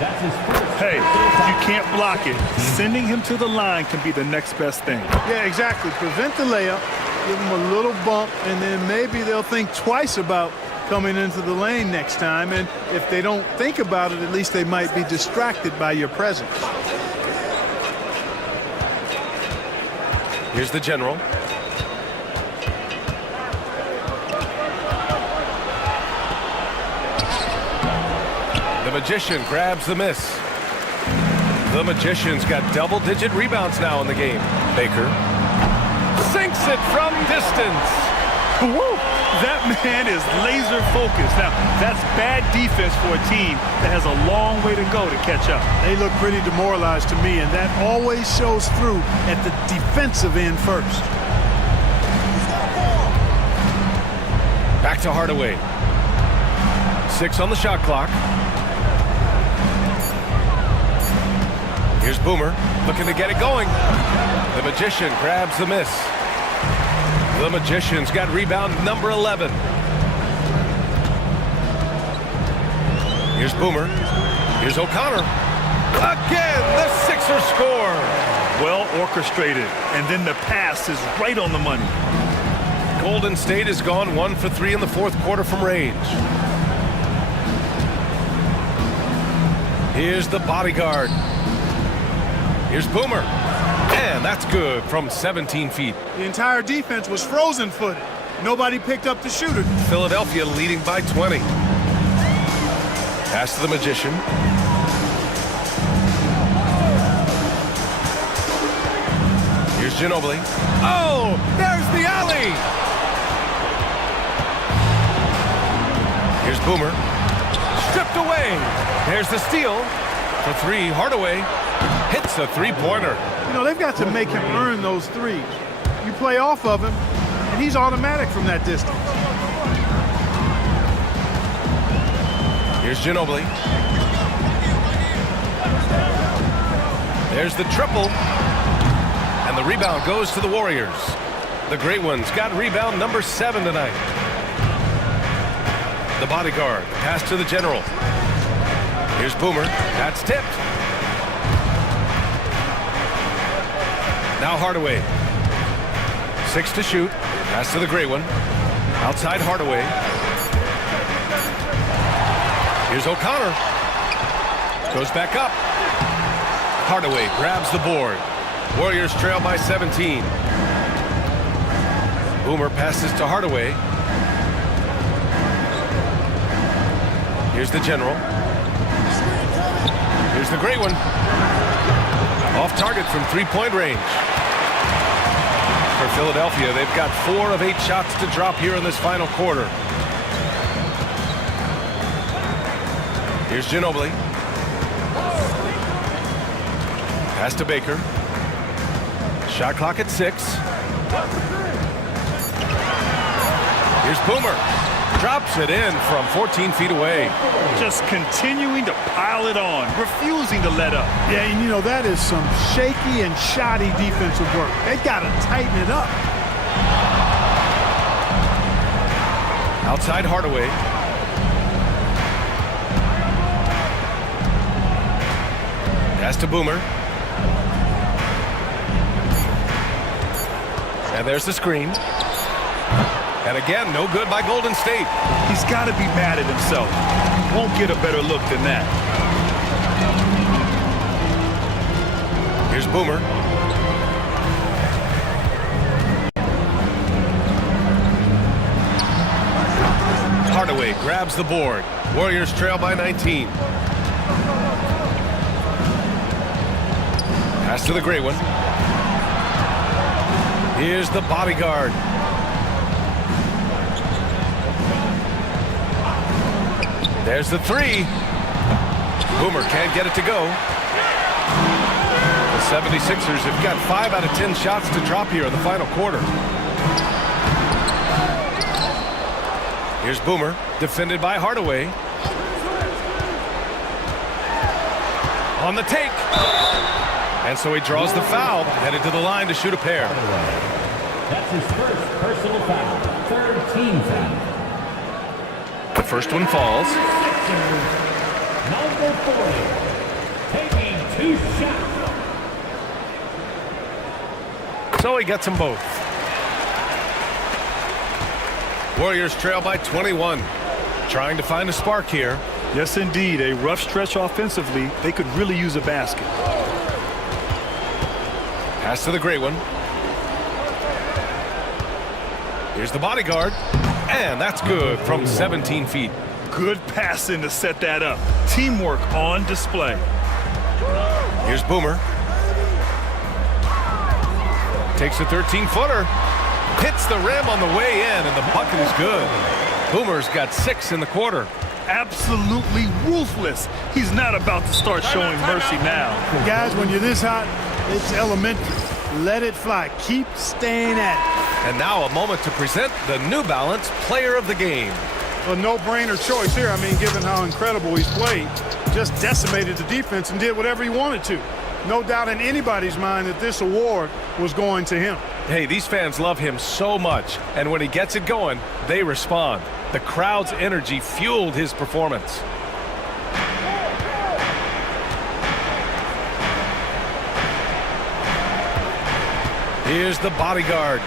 That's his first. Hey, you can't block it. Sending him to the line can be the next best thing. Yeah, exactly. Prevent the layup, give them a little bump, and then maybe they'll think twice about coming into the lane next time. And if they don't think about it, at least they might be distracted by your presence. Here's the general. The Magician grabs the miss. The Magician's got double-digit rebounds now in the game. Baker sinks it from distance. Woo! That man is laser focused. Now, that's bad defense for a team that has a long way to go to catch up. They look pretty demoralized to me, and that always shows through at the defensive end first. Back to Hardaway. 6 on the shot clock. Here's Boomer, looking to get it going. The Magician grabs the miss. The Magician's got rebound number 11. Here's Boomer. Here's O'Connor. Again, the Sixers score. Well orchestrated, and then the pass is right on the money. Golden State has gone 1 for 3 in the fourth quarter from range. Here's the bodyguard. Here's Boomer. And And that's good from 17 feet. The entire defense was frozen-footed. Nobody picked up the shooter. Philadelphia leading by 20. Pass to the Magician. Here's Ginobili. Oh, there's the alley. Here's Boomer. Stripped away. There's the steal. For three, Hardaway hits a three-pointer. You know, they've got to make him earn those threes. You play off of him, and he's automatic from that distance. Here's Ginobili. There's the triple. And the rebound goes to the Warriors. The Great Ones got rebound number 7 tonight. The bodyguard, pass to the general. Here's Boomer. That's tipped. Now Hardaway. 6 to shoot. Pass to the Great One. Outside Hardaway. Here's O'Connor. Goes back up. Hardaway grabs the board. Warriors trail by 17. Boomer passes to Hardaway. Here's the general. Here's the Great One. Off target from three-point range. For Philadelphia, they've got 4 of 8 shots to drop here in this final quarter. Here's Ginobili. Pass to Baker. Shot clock at 6. Here's Boomer. Drops it in from 14 feet away. Just continuing to pile it on, refusing to let up. Yeah, and you know, that is some shaky and shoddy defensive work. They got to tighten it up. Outside Hardaway. Pass to Boomer. And there's the screen. And again, no good by Golden State. He's got to be mad at himself. Won't get a better look than that. Here's Boomer. Hardaway grabs the board. Warriors trail by 19. Pass to the Great One. Here's the bodyguard. There's the three. Boomer can't get it to go. The 76ers have got 5 out of 10 shots to drop here in the final quarter. Here's Boomer, defended by Hardaway. On the take. And so he draws the foul, headed to the line to shoot a pair. That's his first personal foul. Third team foul. The first one falls. Number 40, taking 2 shots. So he gets them both. Warriors trail by 21. Trying to find a spark here. Yes, indeed. A rough stretch offensively. They could really use a basket. Pass to the Great One. Here's the bodyguard. And that's good from 17 feet. Good passing to set that up. Teamwork on display. Here's Boomer. Takes a 13-footer. Hits the rim on the way in, and the bucket is good. Boomer's got 6 in the quarter. Absolutely ruthless. He's not about to start showing mercy now. Guys, when you're this hot, it's elementary. Let it fly. Keep staying at it. And now a moment to present the New Balance Player of the Game. A no-brainer choice here. I mean, given how incredible he's played, just decimated the defense and did whatever he wanted to. No doubt in anybody's mind that this award was going to him. Hey, these fans love him so much, and when he gets it going, they respond. The crowd's energy fueled his performance. Here's the bodyguard.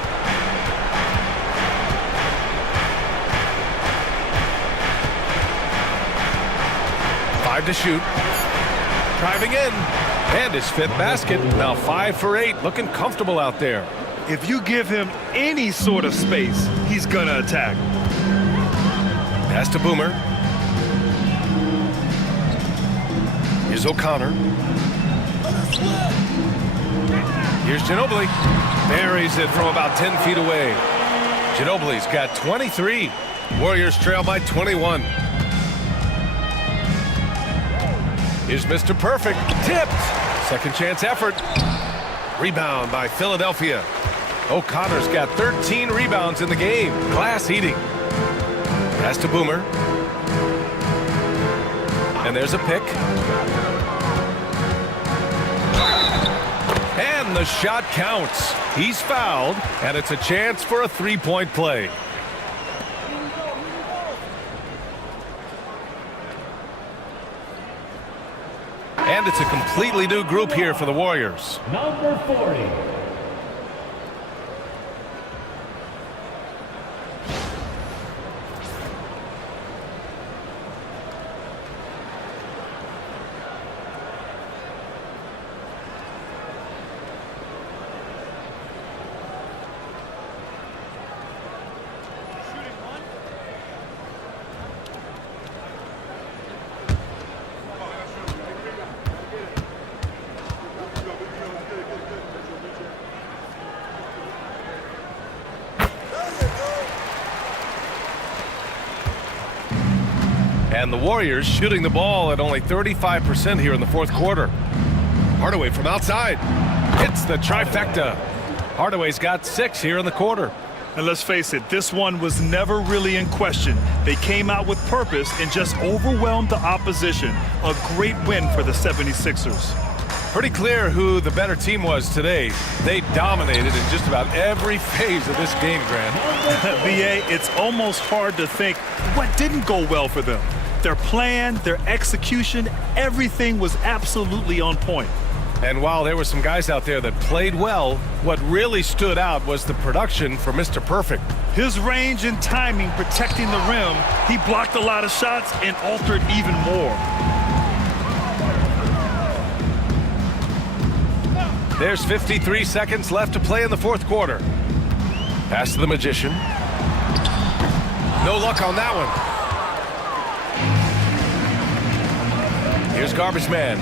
To shoot. Driving in. And his fifth basket. Now 5 for 8. Looking comfortable out there. If you give him any sort of space, he's going to attack. Pass to Boomer. Here's O'Connor. Here's Ginobili. Buries it from about 10 feet away. Ginobili's got 23. Warriors trail by 21. Here's Mr. Perfect. Tipped. Second chance effort. Rebound by Philadelphia. O'Connor's got 13 rebounds in the game. Glass eating. Pass to Boomer. And there's a pick. And the shot counts. He's fouled, and it's a chance for a three-point play. And it's a completely new group here for the Warriors. Number 40. And the Warriors shooting the ball at only 35% here in the fourth quarter. Hardaway from outside. Hits the trifecta. Hardaway's got 6 here in the quarter. And let's face it, this one was never really in question. They came out with purpose and just overwhelmed the opposition. A great win for the 76ers. Pretty clear who the better team was today. They dominated in just about every phase of this game, Grant. BA, it's almost hard to think what didn't go well for them. Their plan, their execution, everything was absolutely on point. And while there were some guys out there that played well, what really stood out was the production for Mr. Perfect. His range and timing protecting the rim, he blocked a lot of shots and altered even more. There's 53 seconds left to play in the fourth quarter. Pass to the Magician. No luck on that one. Here's Garbage Man.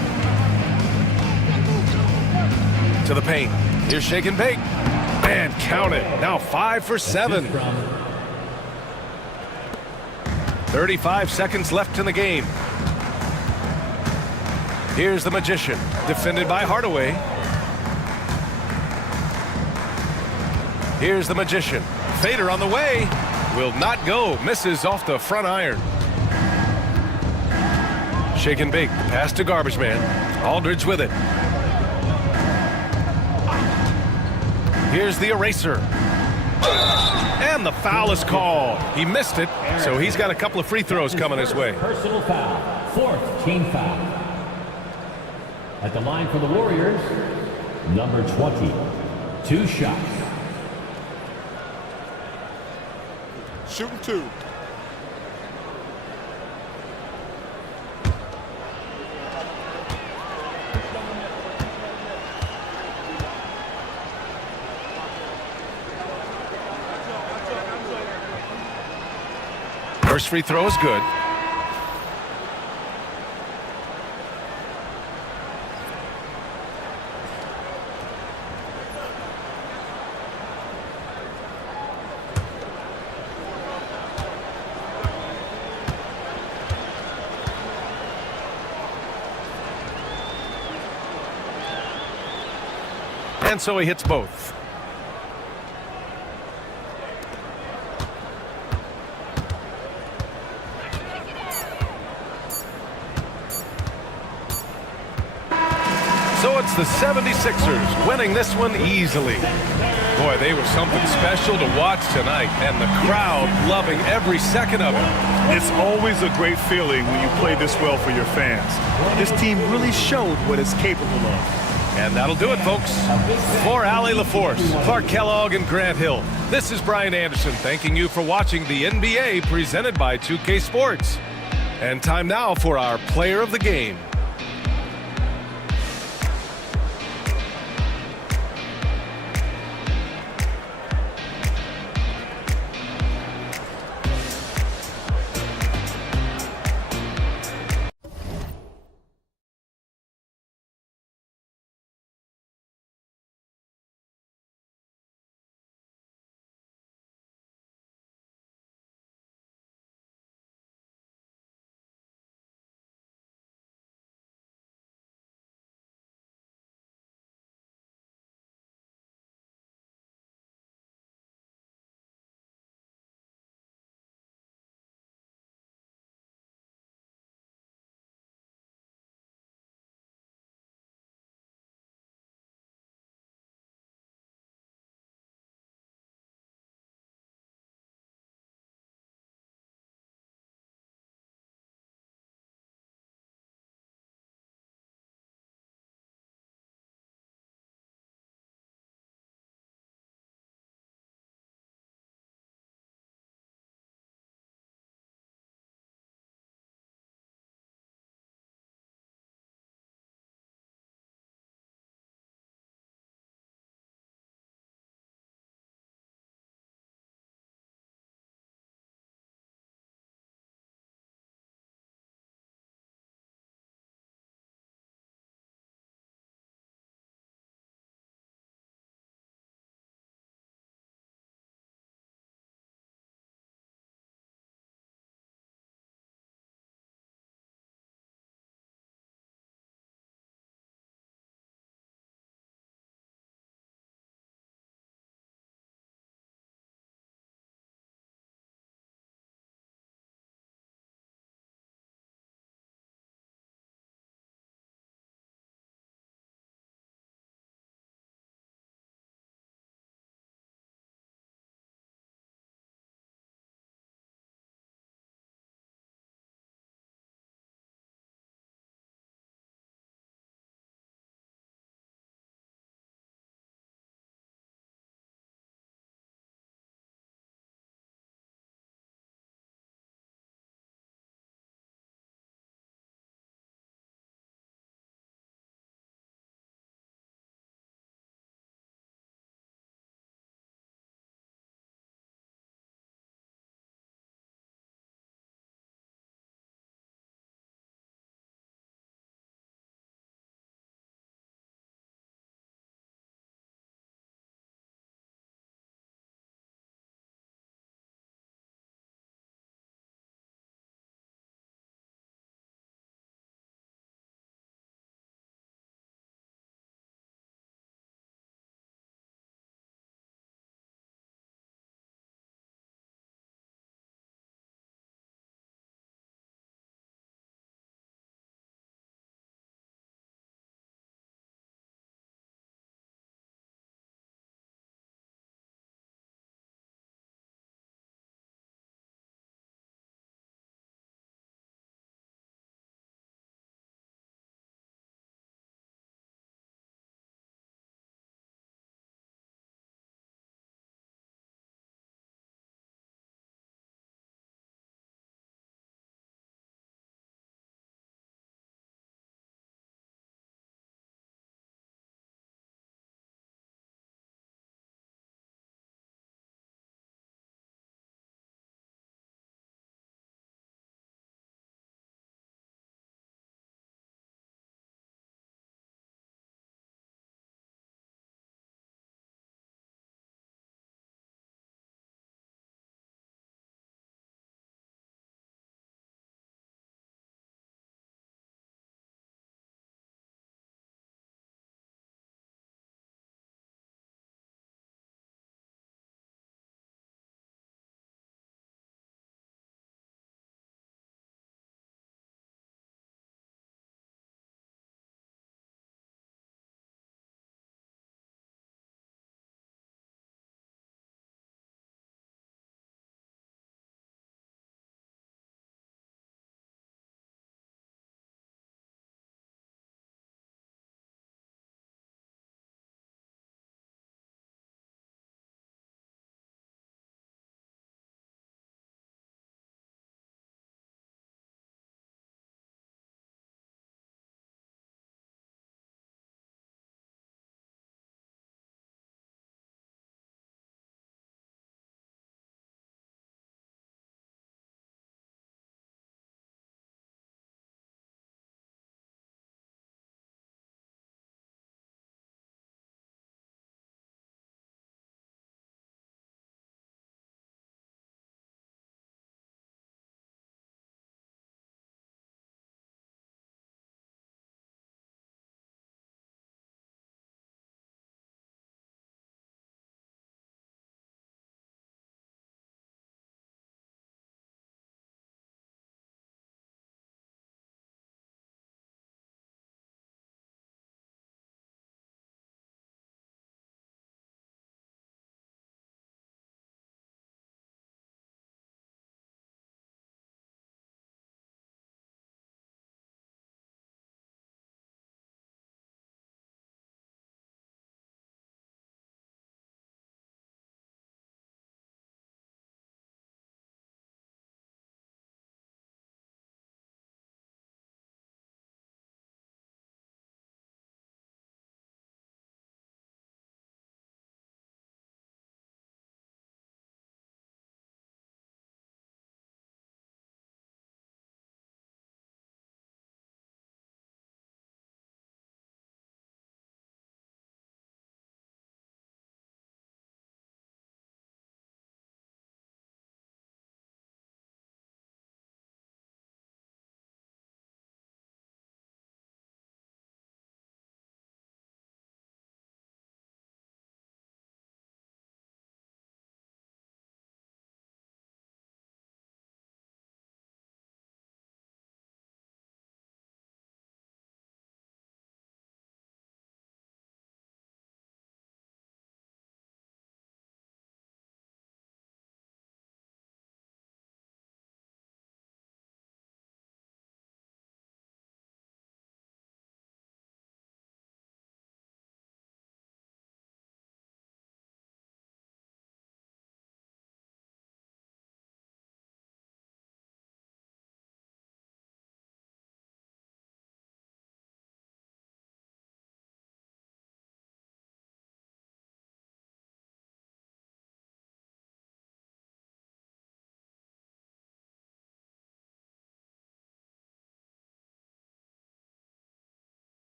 To the paint. Here's Shake and Bake. And count it. Now 5 for 7. 35 seconds left in the game. Here's the Magician. Defended by Hardaway. Here's the Magician. Fader on the way. Will not go. Misses off the front iron. Shake and Bake. Pass to Garbage Man. Aldridge with it. Here's the Eraser. And the foul is called. He missed it, so he's got a couple of free throws coming his way. Personal foul. Fourth team foul. At the line for the Warriors, number 20. 2 shots. Shooting 2. First free throw is good. And so he hits both. So it's the 76ers winning this one easily. Boy, they were something special to watch tonight, and the crowd loving every second of it. It's always a great feeling when you play this well for your fans. This team really showed what it's capable of. And that'll do it, folks. For Allie LaForce, Clark Kellogg, and Grant Hill, this is Brian Anderson thanking you for watching the NBA presented by 2K Sports. And time now for our player of the game.